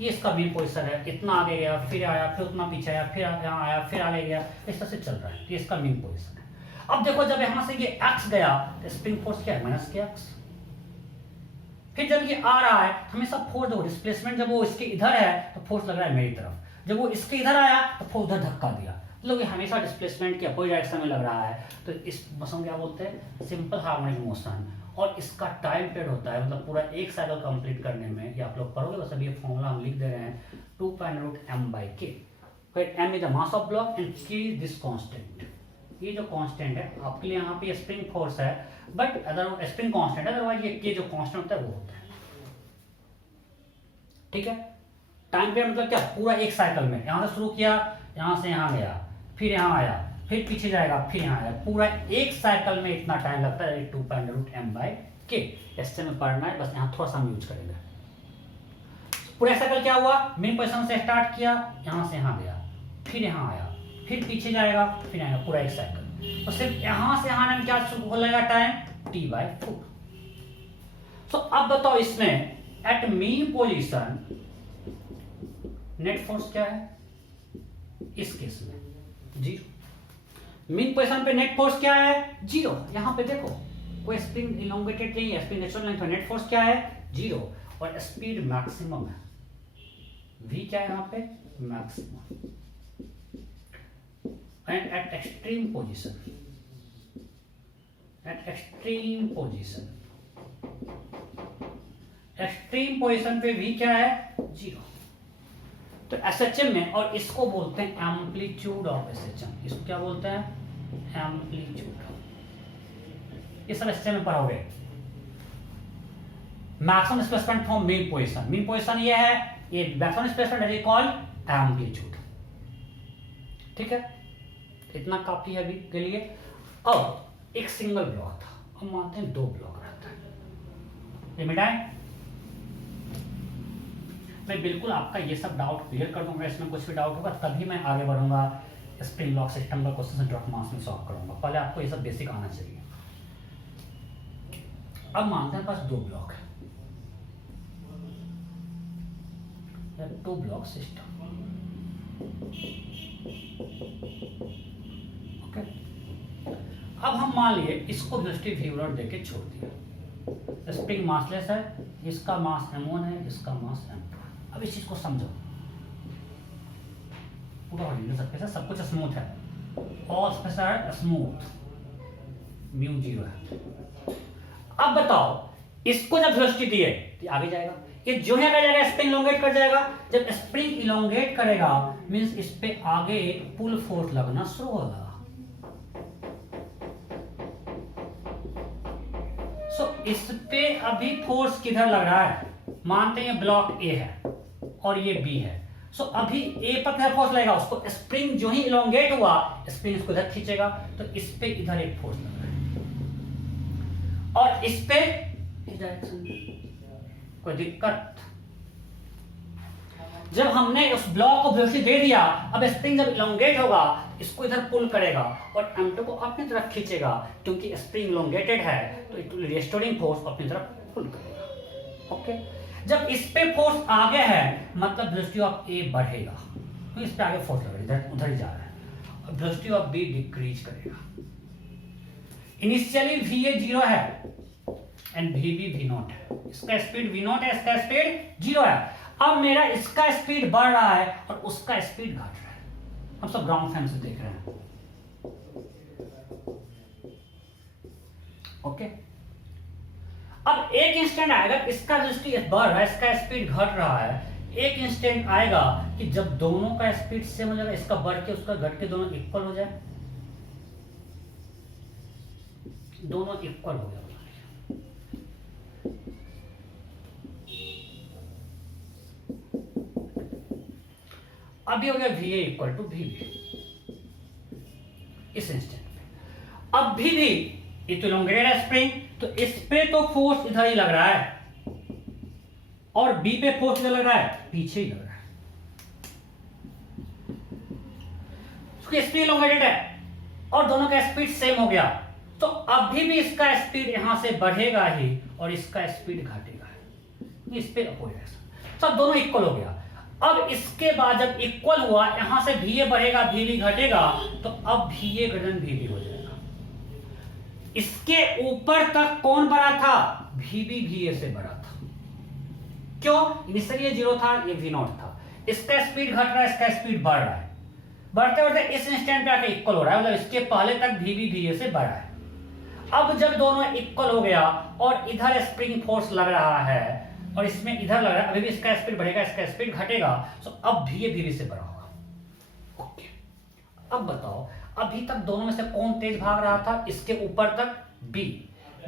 ये इसका मीन पोजीशन है, इतना आगे गया, फिर आया, फिर उतना पीछे आया, फिर यहाँ आया, फिर आगे गया, इस तरह से चल रहा है। ये इसका मीन पोजीशन है। अब देखो, जब यहाँ से ये एक्स गया, स्प्रिंग फोर्स क्या है? माइनस के एक्स। फिर जब ये आ रहा है, हमेशा फोर्स जो डिस्प्लेसमेंट जब वो इसके इधर है तो फोर्स लग रहा है मेरी तरफ, जब वो इसके इधर आया तो फोर्स उधर धक्का दिया, मतलब ये हमेशा डिस्प्लेसमेंट के अपोजिट डायरेक्शन में लग रहा है। तो इस मोशन क्या बोलते हैं? Simple harmonic motion. और इसका टाइम पीरियड होता है, मतलब पूरा एक साइकिल कंप्लीट करने में, ये आप लोग पढ़ोगे, बस अभी ये फॉर्मूला हम लिख दे रहे हैं, 2.√m/k, where m is the mass of block and k is this constant। ये जो कांस्टेंट है आपके लिए, यहाँ पे स्प्रिंग फोर्स है, बट अदर स्प्रिंग कांस्टेंट है, अदरवाइज ये जो कांस्टेंट होता है वो होता है। ठीक है। टाइम पीरियड मतलब क्या? पूरा एक साइकिल में, यहाँ से शुरू किया, यहाँ से यहाँ गया, फिर यहाँ आया, फिर पीछे जाएगा, फिर यहाँ आया, पूरा एक साइकिल में इतना टाइम लगता है। 2.√m/k ऐसे में पढ़ना है, बस यहाँ थोड़ा सा हम यूज करेंगे। पूरा साइकिल क्या हुआ? मेन पोजीशन से स्टार्ट किया, यहाँ से यहाँ गया, फिर यहाँ आया, फिर पीछे जाएगा, फिर आएगा, पूरा एक साइकिल। तो सिर्फ यहाँ से आने में क्या हो लगेगा? Time t/4। तो अब बताओ, इसमें at mean position net force क्या है? इस केस में जीरो। मीन पोजीशन पे नेट फोर्स क्या है? जीरो। यहाँ पे देखो, कोई स्प्रिंग इलोंगेटेड नहीं है, spring natural length, net force क्या है? जीरो। और स्पीड मैक्सिमम है, v क्या है यहाँ पे? Maximum. and at extreme position पे v क्या है? जीरो। तो एसएचएम में, और इसको बोलते हैं एम्पलीट्यूड ऑफ एसएचएम। इसको क्या बोलते हैं? एम्पलीट्यूड। ये सब एसएचएम में पढ़ोगे। Maximum displacement from main position, main position ये है, ये maximum displacement is called amplitude. ठीक है, इतना काफी है अभी के लिए। अब एक सिंगल ब्लॉक था, अब मानते हैं दो ब्लॉक रहता है। ये मिटाएं। मैं बिल्कुल आपका ये सब डाउट क्लियर कर दूंगा, इसमें कुछ भी डाउट होगा तभी मैं आगे बढ़ूंगा, स्प्रिंग ब्लॉक सिस्टम का क्वेश्चन ड्रॉप मास में सॉल्व करूंगा। पहले आपको ये सब बेसिक आना चाहिए। अब मानते हैं पास दो ब्लॉक है, टू ब्लॉक सिस्टम। ओके, अब हम मान लिए इसको वेलोसिटी v डॉट देके छोड़ दिया। स्प्रिंग मासलेस है, इसका मास m1 है, इसका मास m2 है। अब इस चीज को समझो, पूरा सब कुछ स्मूथ है, all space are smooth. Mu 0 है। अब बताओ इसको जब वेलोसिटी दी है तो आगे जाएगा, ये जो है आगे जाएगा, स्प्रिंग इलोंगेट कर जाएगा। जब स्प्रिंग इलोंगेट करेगा मींस इस पे आगे पुल फोर्स लगना शुरू होगा। सो इस पे अभी फोर्स किधर लग रहा है, मानते हैं ब्लॉक ए है और ये बी है। सो अभी ए पर क्या फोर्स लगेगा, उसको स्प्रिंग जो ही इलोंगेट हुआ स्प्रिंग इसको इधर खींचेगा, तो इस पे इधर एक फोर्स लग रहा है और इस पे इस डायरेक्शन में कोई दिक्कत। जब हमने उस ब्लॉक को वेलोसिटी दे दिया, अब स्प्रिंग जब इलोंगेट होगा इसको इधर पुल करेगा और m2 को अपनी तरफ खींचेगा, क्योंकि स्प्रिंग इलोंगेटेड है तो इट विल रिस्टोरिंग फोर्स अपनी तरफ पुल करेगा। ओके, जब इस पे फोर्स आगे है मतलब वेलोसिटी ऑफ ए बढ़ेगा, तो इस पे आगे फोर्स लगेगा, उधर ही जा रहा है, और वेलोसिटी ऑफ बी डिक्रीज करेगा। इनिशियली va 0 है एंड vb v0 है, इसका स्पीड v0 है, इसका स्पीड 0 है। अब मेरा इसका स्पीड बढ़ रहा है और उसका स्पीड घट रहा है, हम सब ग्राउंड फैन से देख रहे हैं। ओके, अब एक इंस्टेंट आएगा इसका वेलोसिटी बढ़ रहा है, इसका स्पीड घट रहा है। एक इंस्टेंट आएगा कि जब दोनों का स्पीड सेम हो जाएगा, इसका बढ़ के उसका घट के दोनों इक्वल हो जाए, दोनों इक्वल हो गया। अभी हो गया VA इक्वल टू VB इस इंस्टेंट पे। अब भी ये तो इलोंगेटेड है स्प्रिंग, तो इस पे तो फोर्स इधर ही लग रहा है और B पे फोर्स इधर लग रहा है, पीछे ही लग रहा है। उसकी स्पीड इलोंगेटेड है और दोनों का स्पीड सेम हो गया, तो अभी भी इसका स्पीड यहां से बढ़ेगा ही और इसका स्पीड घटेगा। इस पे अपोजिट, सब दोनों इक्वल हो गया। अब इसके बाद जब इक्वल हुआ, यहां से VA बढ़ेगा VB घटेगा, तो अब VA ग्रेटर VB हो जाएगा। इसके ऊपर तक कौन बड़ा था, VB VA से बड़ा था। क्यों, इनिशियली ये 0 था, ये V0 था, इसका स्पीड घट रहा है, इसका स्पीड बढ़ रहा है, बढ़ते बढ़ते इस इंस्टेंट पे आके इक्वल हो रहा है, मतलब इसके पहले तक VB VA से बड़ा है। अब जब दोनों इक्वल हो गया और इधर स्प्रिंग फोर्स लग रहा है और इसमें इधर लग रहा है, अभी भी इसका स्पीड बढ़ेगा, इसका स्पीड घटेगा, तो अब VA VB से बड़ा होगा। ओके, अब बताओ अभी तक दोनों में से कौन तेज भाग रहा था, इसके ऊपर तक B।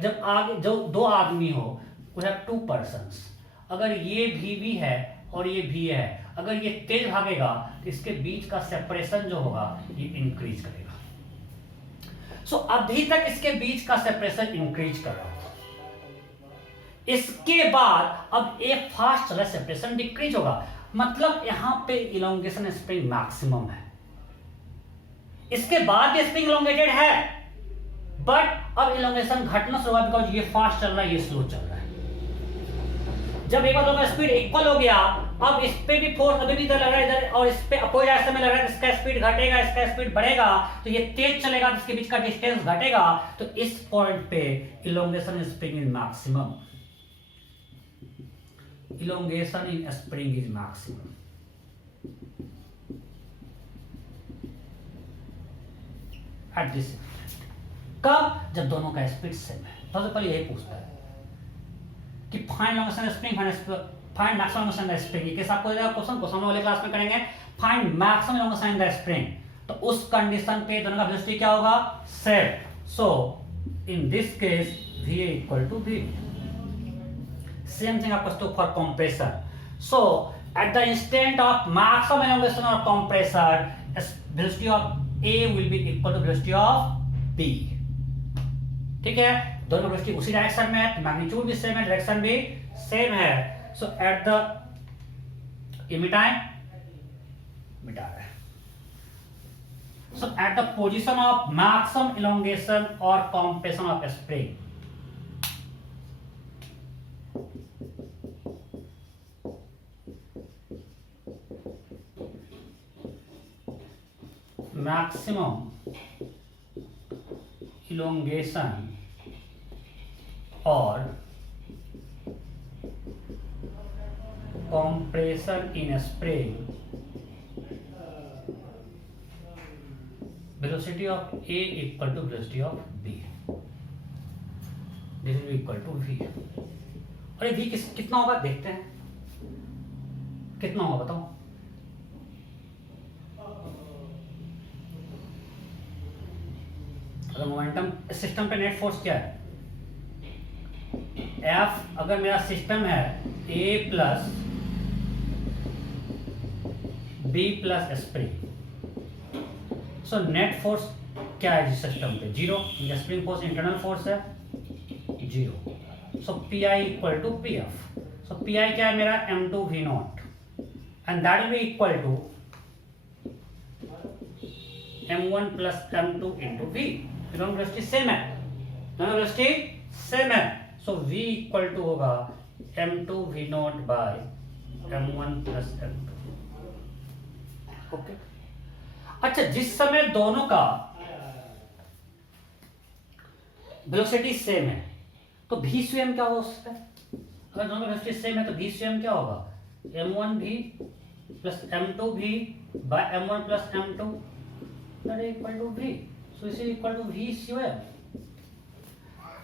जब आगे जो दो आदमी हो, वी हैव 2 पर्सन्स, अगर ये VB है और ये VA है, अगर ये तेज भागेगा तो इसके बीच का सेपरेशन जो होगा ये इंक्रीज करेगा। सो अभी तक इसके बीच का सेपरेशन इंक्रीज कर रहा था, इसके बाद अब एक फास्ट चला सेपरेशन डिक्रीज होगा, मतलब यहां पे इलोंगेशन स्प्रिंग मैक्सिमम है। इसके बाद भी स्प्रिंग इलोंगेटेड है, बट अब इलोंगेशन घटना शुरू हुआ, बिकॉज ये फास्ट चल रहा है, ये स्लो चल रहा है। जब एक बार दोनों का स्पीड इक्वल हो गया, अब इस पे भी फोर्स अभी भी इधर लग रहा है, इधर, और इस पे अपोजिट डायरेक्शन में लग रहा है, इसका स्पीड घटेगा, इसका स्पीड बढ़ेगा, तो ये तेज चलेगा, तो इसके बीच का डिस्टेंस घटेगा, तो इस पॉइंट पे elongation spring is maximum. Elongation in spring is maximum. At this कब, जब दोनों का स्पीड सेम है। सबसे पहले यही पूछता है कि find elongation spring, find maximum elongation in the spring. ये कैसे आपको देगा क्वेश्चन वाले क्लास में करेंगे। Find maximum elongation in the spring, तो उस कंडीशन पे दोनों का वेलोसिटी क्या होगा, same. So in this case VA equal to VB। Same thing applies to for compression. So at the instant of maximum elongation or compression, velocity of A will be equal to velocity of B. ठीक है, दोनों velocity उसी direction में है, magnitude भी same है, direction भी same है। सो एट द इमिटाइम मिटा रहा है। So at the position of maximum elongation or compression of spring, maximum elongation or compression in a spring, velocity of A equal to velocity of B। This will be equal to v. और ये we कितना होगा देखते हैं, कितना होगा बताओ। अगर मोमेंटम सिस्टम पे नेट फोर्स क्या है, एफ, अगर मेरा सिस्टम है A plus B plus spring, so net force क्या है जिस सिस्टम पे, zero. Spring force internal force है zero. So P I equal to P F. So P I क्या है मेरा m2v0 and that will be equal to m1 plus m2 into v। दोनों velocity same है, दोनों velocity same है। So v equal to होगा m2v0 bye m1 plus m2। Okay, अच्छा जिस समय दोनों का वेलोसिटी सेम है तो v स्वयं क्या होगा उसका, अगर दोनों वेलोसिटी सेम है तो v स्वयं क्या होगा, m1v plus m2v by m1 plus m2 that is equal to v। So is equal to v स्वयं।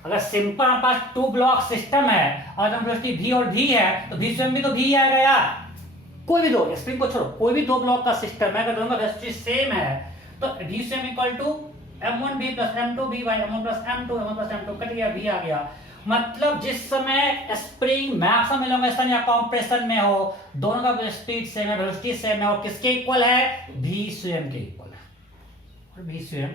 अगर सिंपल हमारे पास टू ब्लॉक सिस्टम है और हम वेलोसिटी v और v है तो v स्वयं भी तो v ही आएगा यार। कोई भी दो, स्प्रिंग को छोड़ो, कोई भी दो ब्लॉक का सिस्टम है, अगर दोनों का वेलोसिटी सेम है तो v स्वयं equal to m1v plus m2v by m1 plus m2, m1 plus m2 cut गया, v आ गया। मतलब जिस समय स्प्रिंग मैक्सिमम इलांगेशन या कंप्रेशन में हो, दोनों का स्पीड सेम है, वेलोसिटी सेम है और किसके इक्वल है, v स्वयं के इक्वल है। और v स्वयं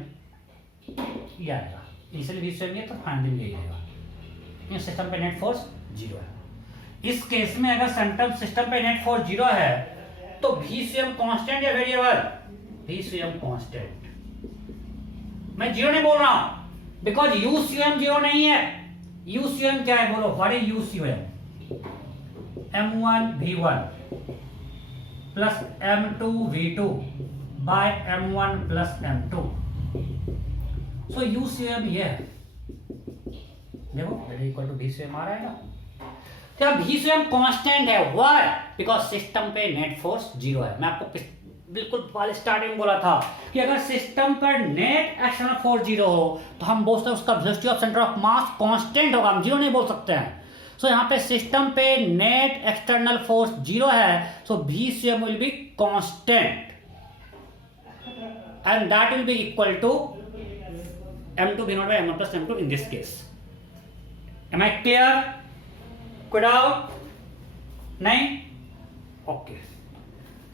ये आएगा, इसलिए v स्वयं ये तो फाइनली यही आएगा। इस सिस्टम पे नेट फोर्स जीरो है। इस केस में अगर सेंट्रल सिस्टम पे नेट फोर्स जीरो है तो v स्वयं कांस्टेंट या वेरिएबल, v स्वयं कांस्टेंट। मैं जीरो नहीं बोल रहा हूं बिकॉज u स्वयं जीरो नहीं है। u स्वयं क्या है बोलो, व्हाट इज u स्वयं, m1 v1 plus m2 v2 by m1 plus m2। So u स्वयं ये है, देखो इक्वल टू v स्वयं आ रहा है ना। क्या v स्वयं कांस्टेंट है, व्हाई, बिकॉज सिस्टम पे नेट फोर्स जीरो है। मैं आपको बिल्कुल पहले स्टार्टिंग बोला था कि अगर सिस्टम पर नेट एक्सटर्नल फोर्स जीरो हो तो हम बोलते हैं उसका velocity of center of mass constant होगा, हम जीरो नहीं बोल सकते हैं। सो यहाँ पे सिस्टम पे नेट एक्सटर्नल फोर्स जीरो है, सो v स्वयं will be constant and that will be equal to m2v0 by m1 plus m2 in this case. Am I clear? कोई डाउट नहीं? ओके।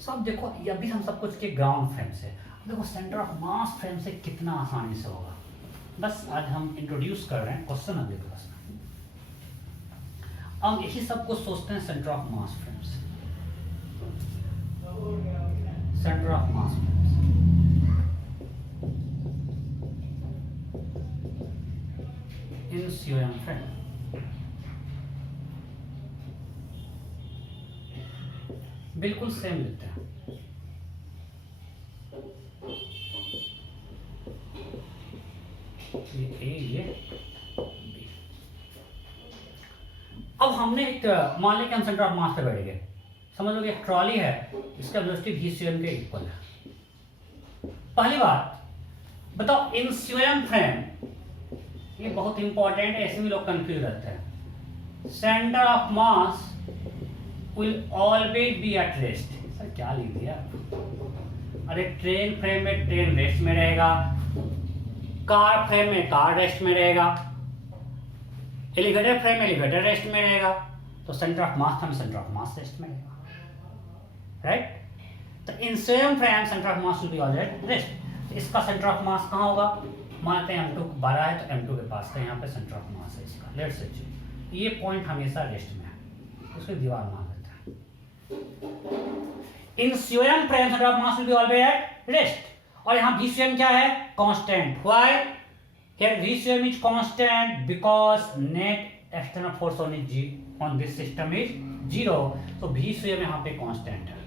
सो अब देखो ये अभी हम सब कुछ के ग्राउंड फ्रेम से, अब देखो सेंटर ऑफ मास फ्रेम से कितना आसानी से होगा। बस आज हम इंट्रोड्यूस कर रहे हैं क्वेश्चन अगले क्लास में। हम यही सब कुछ सोचते हैं सेंटर ऑफ मास फ्रेम से, centre of mass frame in COM frame. बिल्कुल सेम लेते हैं। ये A, ये B। अब हमने एक मान लिया कि हम सेंटर ऑफ मास पे बैठ गए, समझ लो कि एक ट्रॉली है, इसका वेलोसिटी v स्वयं के इक्वल है। पहली बात बताओ इन COM फ्रेम, ये बहुत इंपॉर्टेंट है, ऐसे भी लोग कंफ्यूज रहते हैं। Centre of mass will always be at rest. Sir क्या लिख दिया, अरे ट्रेन फ्रेम में ट्रेन रेस्ट में रहेगा, कार फ्रेम में कार रेस्ट में रहेगा, एलिवेटर फ्रेम में एलिवेटर रेस्ट में रहेगा, तो centre of mass frame centre of mass rest में रहेगा, राइट। तो in same frame centre of mass will be always rest. इसका सेंटर ऑफ मास कहाँ होगा, मानते हैं m2 12 है तो m2 के पास है, यहाँ पे सेंटर ऑफ मास है इसका, लेट्स से ये पॉइंट हमेशा रेस्ट में है, उसको दीवार मान लेते हैं। इन COM frame centre of mass will be always at rest. और यहाँ v स्वयं क्या है, कांस्टेंट। व्हाई, हियर v स्वयं is constant because net external force on this system is zero, तो v स्वयं यहाँ पे कांस्टेंट है।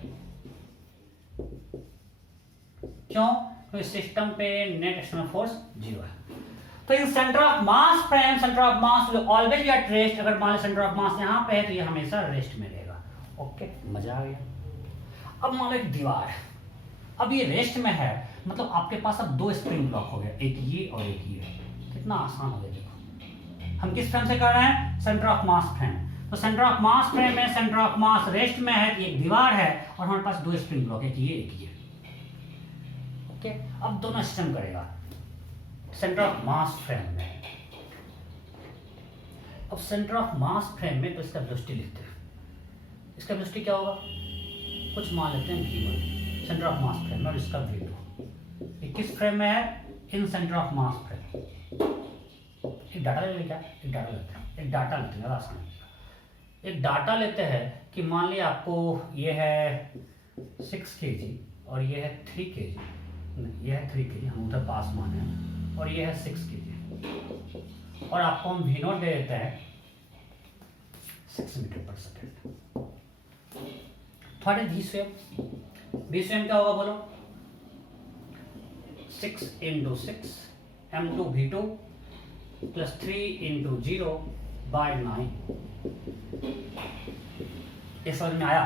क्यों, तो सिस्टम पे नेट एक्सटर्नल फोर्स जीरो है। तो in centre of mass frame centre of mass will always be at rest. अगर मान लो सेंटर ऑफ मास यहाँ पे है तो ये हमेशा रेस्ट में रहेगा। ओके, मजा आ गया। अब मान लो एक दीवार है, अब ये रेस्ट में है, मतलब आपके पास अब दो स्प्रिंग ब्लॉक हो गया, एक ये और एक ये। कितना आसान हो गया देखो, हम किस फ्रेम से कर रहे हैं? Centre of mass frame. तो सेंटर ऑफ मास फ्रेम में सेंटर ऑफ मास रेस्ट में है, एक दीवार है और हमारे पास दो स्प्रिंग ब्लॉक है, एक ये। ओके, अब दोनों सिस्टम करेगा सेंटर ऑफ मास फ्रेम में। अब सेंटर ऑफ मास फ्रेम में तो इसका वेलोसिटी लिखते हैं। इसका वेलोसिटी क्या होगा? कुछ मान लेते हैं v1 centre of mass frame में, और इसका v2। ये किस फ्रेम में है? इन सेंटर ऑफ मास फ्रेम। एक डाटा ले लें क्या? एक डाटा लेते हैं आसान। एक डाटा लेते हैं कि मान लिया आपको ये है 6 kg और ये है 3 kg, नहीं ये है 3 kg, हम उधर पास माने हैं, और ये है 6 kg, और आपको हम v0 दे देते हैं 6 मीटर पर सेकेंड। थोड़े v स्वयं क्या होगा बोलो? 6 × 6 m2 v2 प्लस 3 × 0/9। ये समझ में आया?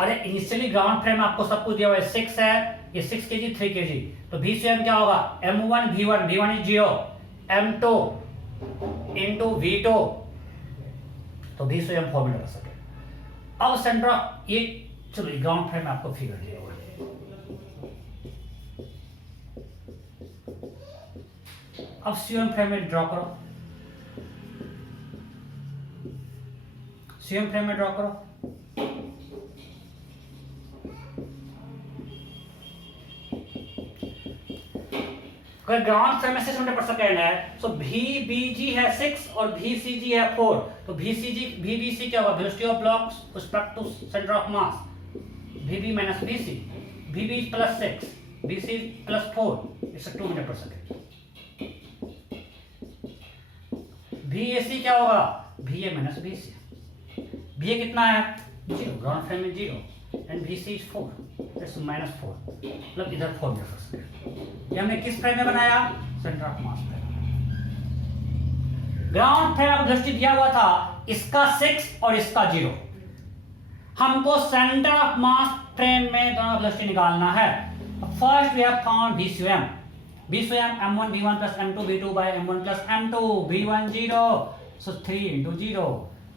अरे इनिशियली ग्राउंड फ्रेम आपको सब कुछ दिया हुआ है, 6 है, ये 6 kg 3 kg, तो v स्वयं क्या होगा? m1 v1 is 0, m2 × v2, तो v स्वयं 4 मीटर पर सेकेंड। अब सेंटर ऑफ ये, चलो ग्राउंड फ्रेम में आपको फिगर दिया हुआ है। अब सीएम फ्रेम में ड्रॉ करो, सीएम फ्रेम में ड्रॉ करो। अगर ग्राउंड फ्रेम में 6 मीटर पर सेकेंड है तो VBG है 6 और VCG है 4, तो VBC क्या होगा? Velocity of blocks with respect to center of mass, VB minus VC, VB plus 6, VC plus 4, it's 2 metre per second. VAC क्या होगा? VA minus VC, VA कितना है? 0, ग्राउंड फ्रेम में 0, एंड VC is 4, that's -4, मतलब इधर 4 metre per second. ये हमने किस फ्रेम में बनाया? Centre of mass frame. Ground frame आपको वेलोसिटी दिया हुआ था, इसका 6 और इसका 0। हमको सेंटर ऑफ मास फ्रेम में दोनों वेलोसिटी निकालना है। First we have found v स्वयं m1 v1 plus m2 v2 by m1 plus m2, v1 0, so 3 × 0,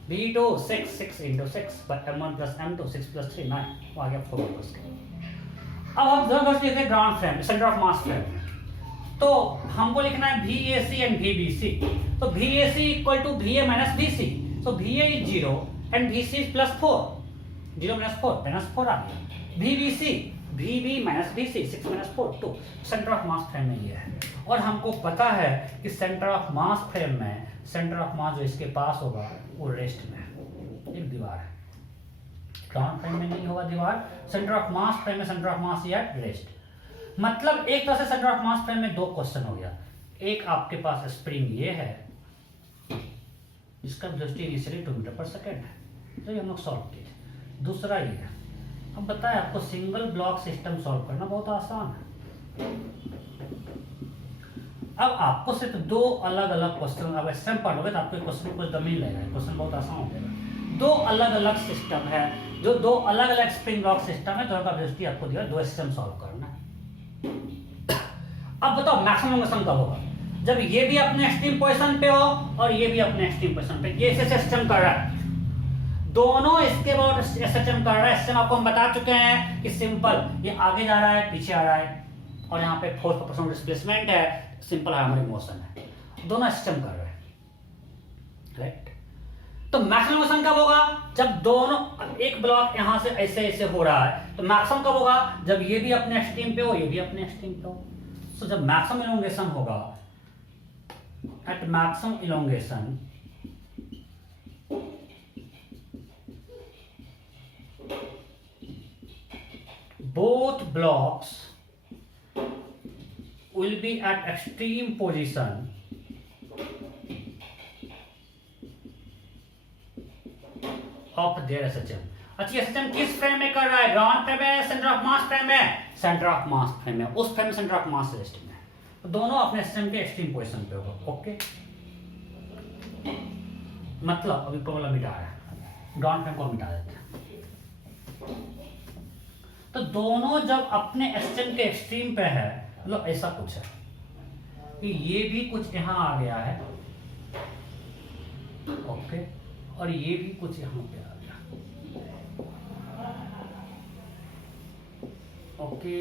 v2 6 × 6 by m1 plus m2, 6 plus 3 9, वो आ गया 4 मीटर सेकेंड। अब हम दोनों वेलोसिटी लिखते हैं ground frame, centre of mass frame. तो हमको लिखना है VAC एंड VBC। तो VAC equal to VA minus VC, so VA is 0 and VC is +4, 0 - 4 -4 आ गया। VBC VB minus VC 6 - 4 2, centre of mass frame में ये है। और हमको पता है कि सेंटर ऑफ मास फ्रेम में सेंटर ऑफ मास जो इसके पास होगा वो रेस्ट में है, एक दीवार है। ग्राउंड फ्रेम में नहीं होगा दीवार, सेंटर ऑफ मास फ्रेम में सेंटर ऑफ मास या रेस्ट। मतलब एक तरह से सेंटर ऑफ मास फ्रेम में दो क्वेश्चन हो गया। एक आपके पास स्प्रिंग ये है, इसका velocity initially 2 metre per second है, तो ये हम लोग सॉल्व किए। दूसरा ये है, अब बताएं आपको सिंगल ब्लॉक सिस्टम सॉल्व करना बहुत आसान है। अब आपको सिर्फ दो अलग अलग क्वेश्चन, अब एसएम पढ़ोगे तो आपको क्वेश्चन कुछ दम ही लगेगा, क्वेश्चन बहुत आसान हो जाएगा। दो अलग अलग सिस्टम है, जो दो अलग अलग स्प्रिंग ब्लॉक सिस्टम है, दोनों का वेलोसिटी आपको दिया, दो सिस्टम सॉल्व करना है। अब बताओ मैक्सिमम मोशन कब होगा? जब ये भी अपने एक्सट्रीम पोजीशन पे हो और ये भी अपने एक्सट्रीम पोजीशन पे। ये सिस्टम कर रहा है, दोनों इसके बाद सिस्टम कर रहा है। सिस्टम आपको हम बता चुके हैं कि सिंपल, ये आगे जा रहा है, पीछे आ रहा है, और यहाँ पे फोर्स प्रोपोर्शनल डिस्प्लेसमेंट है, सिंपल हार्मोनिक मोशन है, दोनों सिस्टम कर रहे हैं, राइट। तो मैक्सिमम मोशन कब होगा? जब दोनों, एक ब्लॉक यहाँ से ऐसे ऐसे हो रहा है, तो मैक्सिमम कब होगा? जब ये भी अपने एक्सट्रीम पे हो, ये भी अपने एक्सट्रीम पे हो। तो जब मैक्सिमम इलोंगेशन होगा, at maximum elongation both blocks will be at extreme position of their SHM। अच्छा, SHM किस फ्रेम में कर रहा है? ग्राउंड फ्रेम में, सेंटर ऑफ मास फ्रेम में, सेंटर ऑफ मास फ्रेम में, उस फ्रेम में सेंटर ऑफ मास रेस्ट में, तो दोनों अपने सिस्टम के एक्सट्रीम पोजीशन पे होगा। ओके, मतलब अभी प्रॉब्लम मिटा रहा है, ग्राउंड फ्रेम को मिटा देते हैं। तो दोनों जब अपने एक्सट्रीम के एक्सट्रीम पे है, मतलब ऐसा कुछ है कि ये भी कुछ यहाँ आ गया है ओके, और ये भी कुछ यहाँ पे आ गया। ओके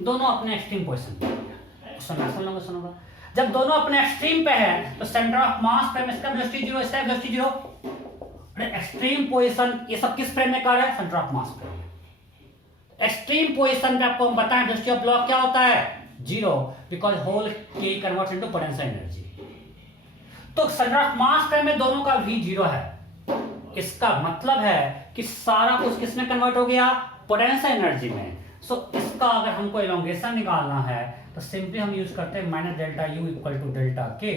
दोनों अपने एक्सट्रीम पोजीशन पे है, उसका मैक्सिमम लोकेशन होगा। जब दोनों अपने एक्सट्रीम पे है तो सेंटर ऑफ मास फ्रेम, इसका वेलोसिटी 0, इसका वेलोसिटी 0। एक्सट्रीम पोजीशन ये सब किस फ्रेम में कर रहा है? सेंटर ऑफ मास फ्रेम में। एक्सट्रीम पोजीशन पे आपको हम बताएं वेलोसिटी ऑफ ब्लॉक क्या होता है? 0, बिकॉज होल के कन्वर्ट्स इनटू पोटेंशियल एनर्जी। तो सेंटर ऑफ मास फ्रेम में दोनों का V 0 है, इसका मतलब है कि सारा कुछ किसमें कन्वर्ट हो गया? पोटेंशियल एनर्जी में। सो इसका अगर हमको एलोंगेशन निकालना है तो सिंपली हम यूज करते हैं minus delta U equal to delta K.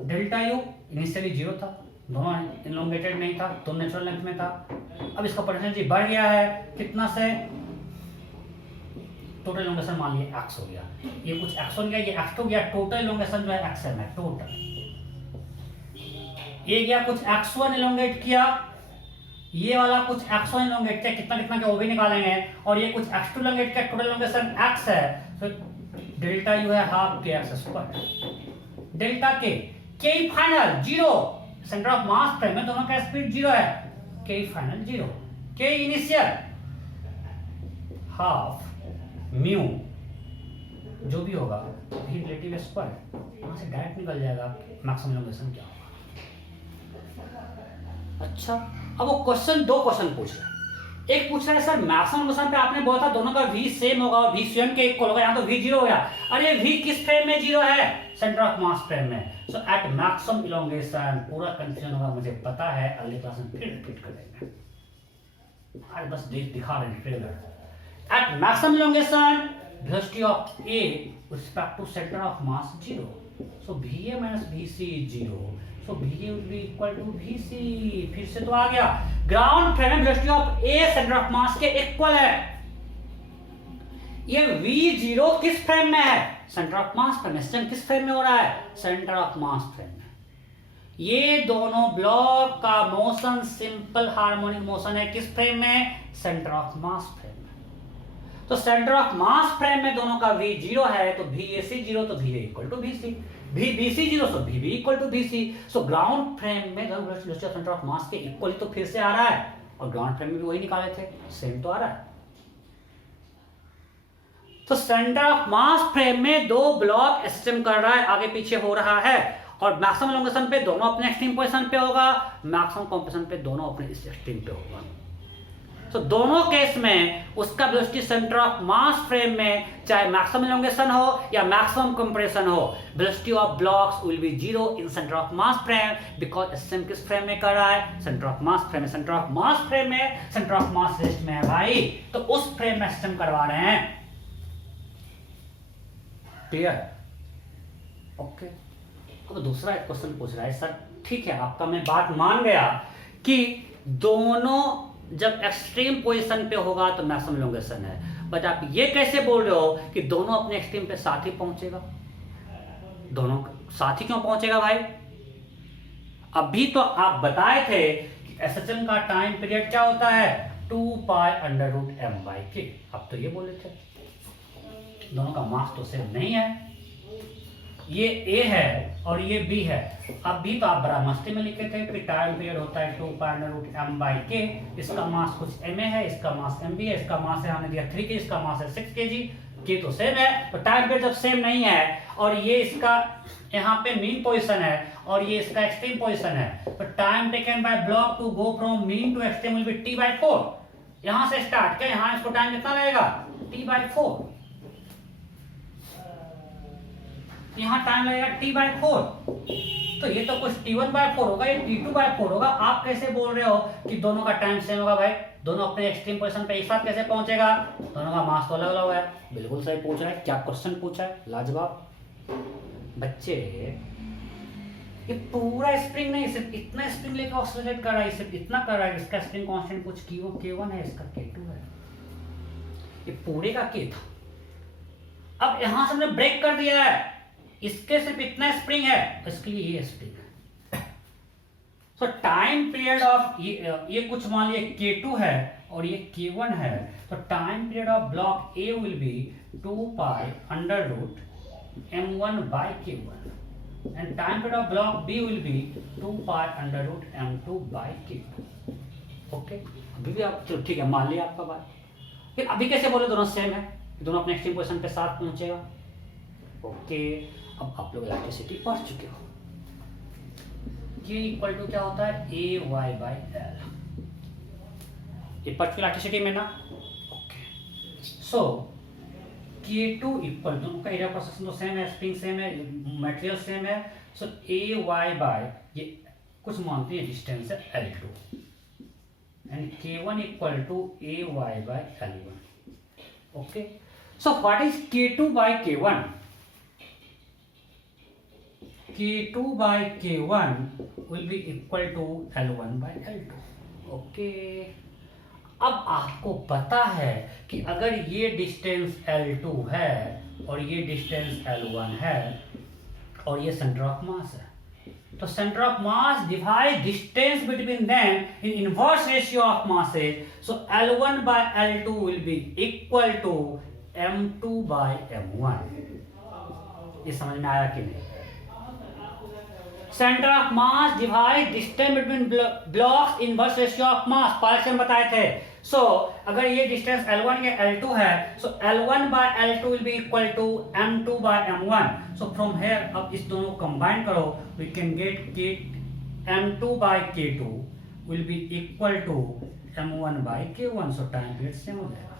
Delta U initially 0 था, दोनों एलोंगेटेड नहीं था, दोनों नेचुरल लेंथ में था। अब इसका पोटेंशियल एनर्जी बढ़ गया है कितना से? टोटल एलोंगेशन मान लिया x हो गया, ये कुछ x हो गया, ये x हो गया, टोटल एलोंगेशन जो है xm है टोटल। ये गया कुछ x1 एलोंगेट किया, ये वाला कुछ x1 एलोंगेट किया, कितना कितना के वो भी निकालेंगे, और ये कुछ x2 एलोंगेट किया, टोटल एलोंगेशन x है, तो डेल्टा यू है हाफ के x square. Delta K final 0, centre of mass frame में दोनों का स्पीड 0 है, के final 0, K initial half mu जो भी होगा भी रिलेटिव स्क्वायर, वहां से डायरेक्ट निकल जाएगा मैक्सिमम एलोंगेशन क्या होगा। अच्छा, अब वो क्वेश्चन, दो क्वेश्चन पूछ रहा है। एक पूछ रहा है सर मैक्सिमम एलोंगेशन पे आपने बोला था दोनों का V सेम होगा और V स्वयं के इक्वल होगा, यहाँ तो V 0 हो गया। अरे V किस फ्रेम में 0 है? सेंटर ऑफ मास फ्रेम में। सो एट मैक्सिमम एलोंगेशन, पूरा कंफ्यूजन होगा मुझे पता है, अगली क्लास में फिर रिपीट कर देंगे, आज बस दिखा रहे हैं trailer. At maximum elongation velocity of A with respect to center of mass 0, so VA minus VC is 0, so VA will be equal to VC। फिर से तो आ गया, ग्राउंड फ्रेम में velocity of A centre of mass के equal है। ये V0 किस frame में है? सेंटर ऑफ मास फ्रेम में। किस फ्रेम में हो रहा है? सेंटर ऑफ मास फ्रेम में। ये दोनों ब्लॉक का मोशन सिंपल हार्मोनिक मोशन है, किस फ्रेम में? सेंटर ऑफ मास फ्रेम में। तो सेंटर ऑफ मास फ्रेम में दोनों का V 0 है, तो VAC 0, तो VA equal to VC, VBC 0, so VB equal to VC। So ground frame में velocity of center of mass के इक्वल तो फिर से आ रहा है, और ग्राउंड फ्रेम में भी वही निकाले थे, सेम तो आ रहा है। तो सेंटर ऑफ मास फ्रेम में दो ब्लॉक स्टेम कर रहा है, आगे पीछे हो रहा है, और मैक्सिमम एलोंगेशन पे दोनों अपने एक्सट्रीम पोजीशन पे होगा, मैक्सिमम कंप्रेशन पे दोनों अपने इस एक्सट्रीम पे होगा। तो दोनों केस में उसका velocity centre of mass frame में चाहे मैक्सिमम एलोंगेशन हो या मैक्सिमम कंप्रेशन हो, velocity of blocks will be 0 in centre of mass frame, because stem किस फ्रेम में कर रहा है? सेंटर ऑफ मास फ्रेम में। सेंटर ऑफ मास फ्रेम में, सेंटर ऑफ मास रेस्ट में है भाई, तो उस फ्रेम में स्टेम करवा रहे हैं। क्लियर? ओके। अब दूसरा एक क्वेश्चन पूछ रहा है, सर ठीक है आपका मैं बात मान गया कि दोनों जब एक्सट्रीम पोजीशन पे होगा तो मैक्सिमम एलोंगेशन है, बट आप ये कैसे बोल रहे हो कि दोनों अपने एक्सट्रीम पे साथ ही पहुंचेगा? दोनों साथ ही क्यों पहुंचेगा भाई? अभी तो आप बताए थे कि एसएचएम का टाइम पीरियड क्या होता है? 2π√m/k। अब तो ये बोले थे दोनों का मास तो सेम नहीं है, ये A है और ये B है। अब भी तो आप बड़ा मस्ती में लिखे थे कि टाइम पीरियड होता है 2π√m/k, इसका मास कुछ ma है, इसका मास mb है, इसका मास है हमने दिया 3 kg, इसका मास है 6 kg, के तो सेम है। तो टाइम पीरियड जब सेम नहीं है और ये इसका यहाँ पे मीन पोजीशन है और ये इसका एक्सट्रीम पोजीशन है, तो time taken by block to go from mean to extreme will be T/4। यहाँ से स्टार्ट किया, यहाँ इसको टाइम कितना लगेगा? T/4। यहाँ टाइम लगेगा T/4, तो ये तो कुछ T1/4 होगा, ये T2/4 होगा। आप कैसे बोल रहे हो कि दोनों का टाइम सेम होगा भाई? दोनों अपने एक्सट्रीम पोजीशन पे एक साथ कैसे पहुंचेगा? दोनों का मास तो अलग अलग है। बिल्कुल सही पूछ रहा है, क्या क्वेश्चन पूछा है, लाजवाब। बच्चे ये पूरा स्प्रिंग नहीं, सिर्फ इतना स्प्रिंग लेकर ऑसिलेट कर रहा है, सिर्फ इतना कर रहा है, इसका स्प्रिंग कांस्टेंट कुछ K1 है, इसका K2 है, ये पूरे का K था। अब यहां से हमने ब्रेक कर दिया है, इसके सिर्फ इतना स्प्रिंग है, इसके लिए ये स्प्रिंग है। सो टाइम पीरियड ऑफ ये कुछ मान लिया K2 है और ये K1 है, तो time period of block A will be 2π√m/k। m1 by k1 and time period of block B will be 2 pi under root m2 by k2. Okay, अभी भी आप चलो ठीक है, मान लिया आपका बात। फिर अभी कैसे बोले दोनों सेम है, दोनों अपने एक्सट्रीम पोजीशन पे साथ पहुंचेगा। ओके, अब आप लोग इलेक्ट्रिसिटी पढ़ चुके हो। ये इक्वल टू क्या होता है, ए वाई बाई एल। ये पढ़ चुके इलेक्ट्रिसिटी में ना। Okay, so K2 equal to, उनका एरिया क्रॉस सेक्शन तो सेम है, स्प्रिंग सेम है, मटेरियल सेम है। सो ए वाई बाय ये कुछ मानते हैं डिस्टेंस है L2 and K1 equal to A Y by L1। Okay, so what is K2 by K1? K2 by K1 will be equal to L1 by L2. Okay, अब आपको पता है कि अगर ये डिस्टेंस L2 है और ये डिस्टेंस L1 है और ये सेंटर ऑफ मास है, तो centre of mass divide distance between them in inverse ratio of masses. So L1 by L2 will be equal to M2 by M1। ये समझ में आया कि नहीं? Centre of mass divide distance between blocks inverse ratio of mass, partial बताए थे। सो अगर ये डिस्टेंस L1 या L2 है, सो L1 by L2 will be equal to M2 by M1। So from here अब इस दोनों को कंबाइन करो, we can get M2 by K2 will be equal to M1 by K1। So time period same हो जाएगा।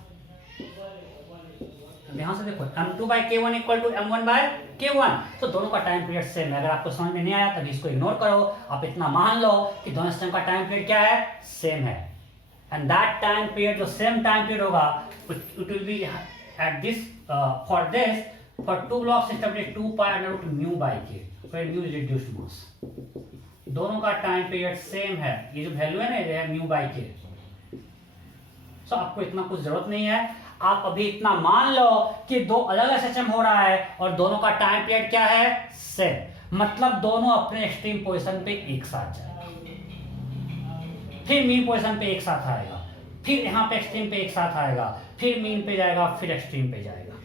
यहां से देखो M2 by K1 equal to M1 by K1, तो दोनों का टाइम पीरियड सेम है। अगर आपको समझ में नहीं आया तभी इसको इग्नोर करो, आप इतना मान लो कि दोनों सिस्टम का टाइम पीरियड क्या है, सेम है। एंड दैट टाइम पीरियड जो सेम टाइम पीरियड होगा, it will be at this for two block system it 2 pi under root mu by k, where mu is reduced mass। दोनों का time period same है, ये जो value है ना, ये है mu by k। सो आपको इतना कुछ जरूरत नहीं है, आप अभी इतना मान लो कि दो अलग अलग सिस्टम हो रहा है और दोनों का टाइम पीरियड क्या है, सेम। मतलब दोनों अपने एक्सट्रीम पोजीशन पे एक साथ जाएगा, फिर मीन पोजीशन पे एक साथ आएगा, फिर यहां पे एक्सट्रीम पे एक साथ आएगा, फिर मीन पे जाएगा, फिर एक्सट्रीम पे जाएगा।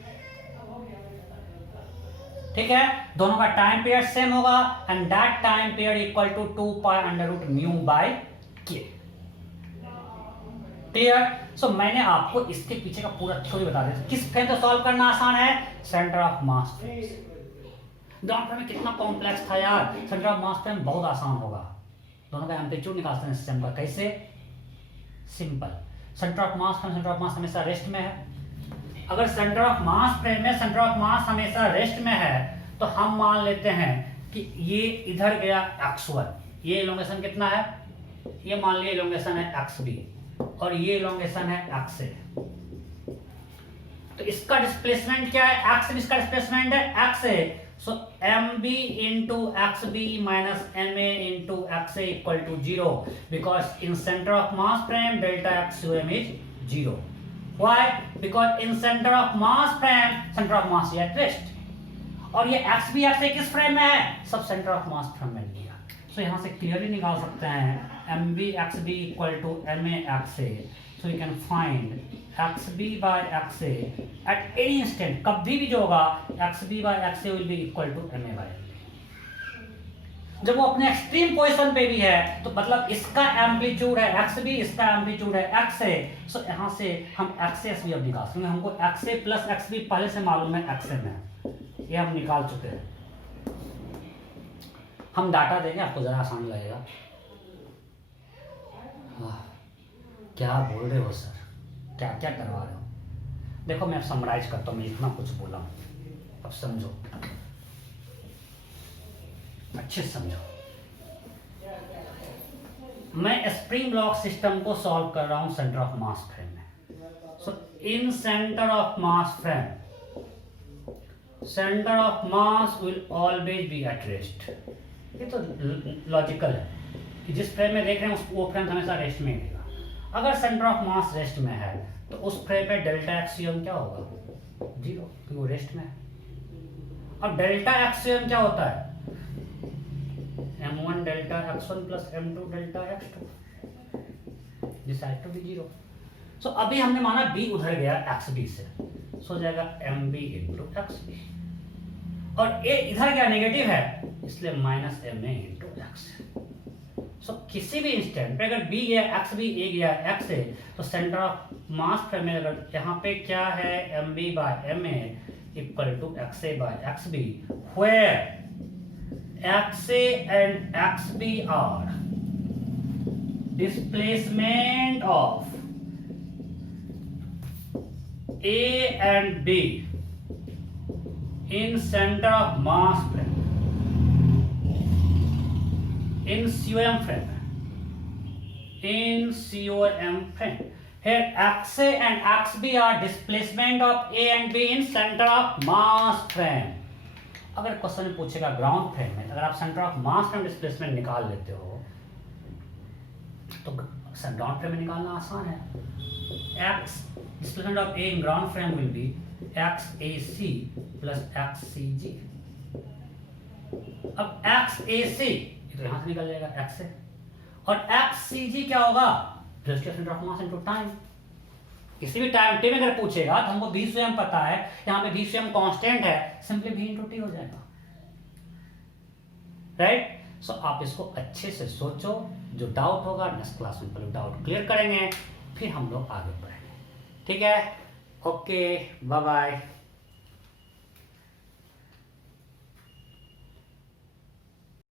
ठीक है, दोनों का टाइम पीरियड सेम होगा and that time period equal to 2 pi under root mu by k। Clear? So मैंने आपको इसके पीछे का पूरा थ्योरी बता दिया। किस फ्रेम से सॉल्व करना आसान है, सेंटर ऑफ मास फ्रेम से। दोनों फ्रेम में कितना कॉम्प्लेक्स था यार, सेंटर ऑफ मास फ्रेम बहुत आसान होगा। दोनों का एम्पलीट्यूड निकाल सकते हैं सिस्टम का, कैसे? Simple, centre of mass frame, centre of मास हमेशा रेस्ट में है। अगर सेंटर ऑफ मास फ्रेम में सेंटर ऑफ मास हमेशा रेस्ट में है, तो हम मान लेते हैं कि ये इधर गया x1, ये इलोंगेशन कितना है, ये मान लिया इलोंगेशन है xb और ये इलोंगेशन है x a। तो इसका डिस्प्लेसमेंट क्या है, x, इसका डिस्प्लेसमेंट है x a। So mb into xb minus ma into xa equal to 0 because in center of mass frame delta xum is 0। Why? Because in center of mass frame center of mass is at rest। और ये xb xa किस frame में है, sub centre of mass frame में लिया। सो यहाँ से clearly निकाल सकते हैं mb xb equal to ma xa। so you can find xb by xa at any instant, कभी भी जो होगा xb by xa will be equal to ma by la। जब वो अपने एक्सट्रीम पोजीशन पे भी है तो मतलब इसका एम्पलीट्यूड है xb, इसका एम्पलीट्यूड है xa। सो यहाँ से हम xa भी अब निकाल सकते हैं। हमको xa प्लस xb पहले से मालूम है xa में, ये हम निकाल चुके हैं। हम डाटा देंगे, आपको जरा आसान लगेगा। क्या बोल रहे हो सर, क्या क्या करवा रहे हो? देखो मैं समराइज करता हूँ, मैं इतना कुछ बोला हूँ, अब समझो, अच्छे से समझो। मैं स्प्रिंग ब्लॉक सिस्टम को सॉल्व कर रहा हूँ सेंटर ऑफ मास फ्रेम में। So in centre of mass frame centre of mass will always be at rest. ये तो लॉजिकल है कि जिस फ्रेम में देख रहे हैं वो फ्रेम हमेशा रेस्ट में रहेगा। अगर सेंटर ऑफ मास रेस्ट में है तो उस फ्रेम पे डेल्टा एक्सियम क्या होगा, 0, क्योंकि वो रेस्ट में है। अब डेल्टा एक्सियम क्या होता है, m1 delta x1 plus m2 delta x2, this has to be 0। सो अभी हमने माना b उधर गया xb से, सो हो जाएगा mb into xb। और ए इधर क्या नेगेटिव है, इसलिए minus M A into X. So किसी भी इंस्टेंट पे अगर बी गया एक्स बी, ए गया एक्स ए, तो सेंटर ऑफ मास पे में अगर यहाँ पे क्या है M B by M A equal to X A by X B, where X A and X B are displacement of A and B in center of mass frame, in COM frame, here XA and XB are displacement of A and B in center of mass frame। अगर question में पूछेगा ground frame में, अगर आप centre of mass frame displacement निकाल लेते हो तो ग्राउंड फ्रेम में निकालना आसान है। x displacement of a in ground frame will be xac plus xcg। अब xac तो यहां से निकल जाएगा x से, और xcg क्या होगा, displacement of mass into time. किसी भी टाइम टी में अगर पूछेगा तो हमको v स्वयं पता है, यहां पे v स्वयं कांस्टेंट है, सिंपली v इनटू टी हो जाएगा, राइट। सो आप इसको अच्छे से सोचो, जो डाउट होगा नेक्स्ट क्लास में पहले डाउट क्लियर करेंगे, फिर हम लोग आगे बढ़ेंगे, ठीक है। Okay, bye bye.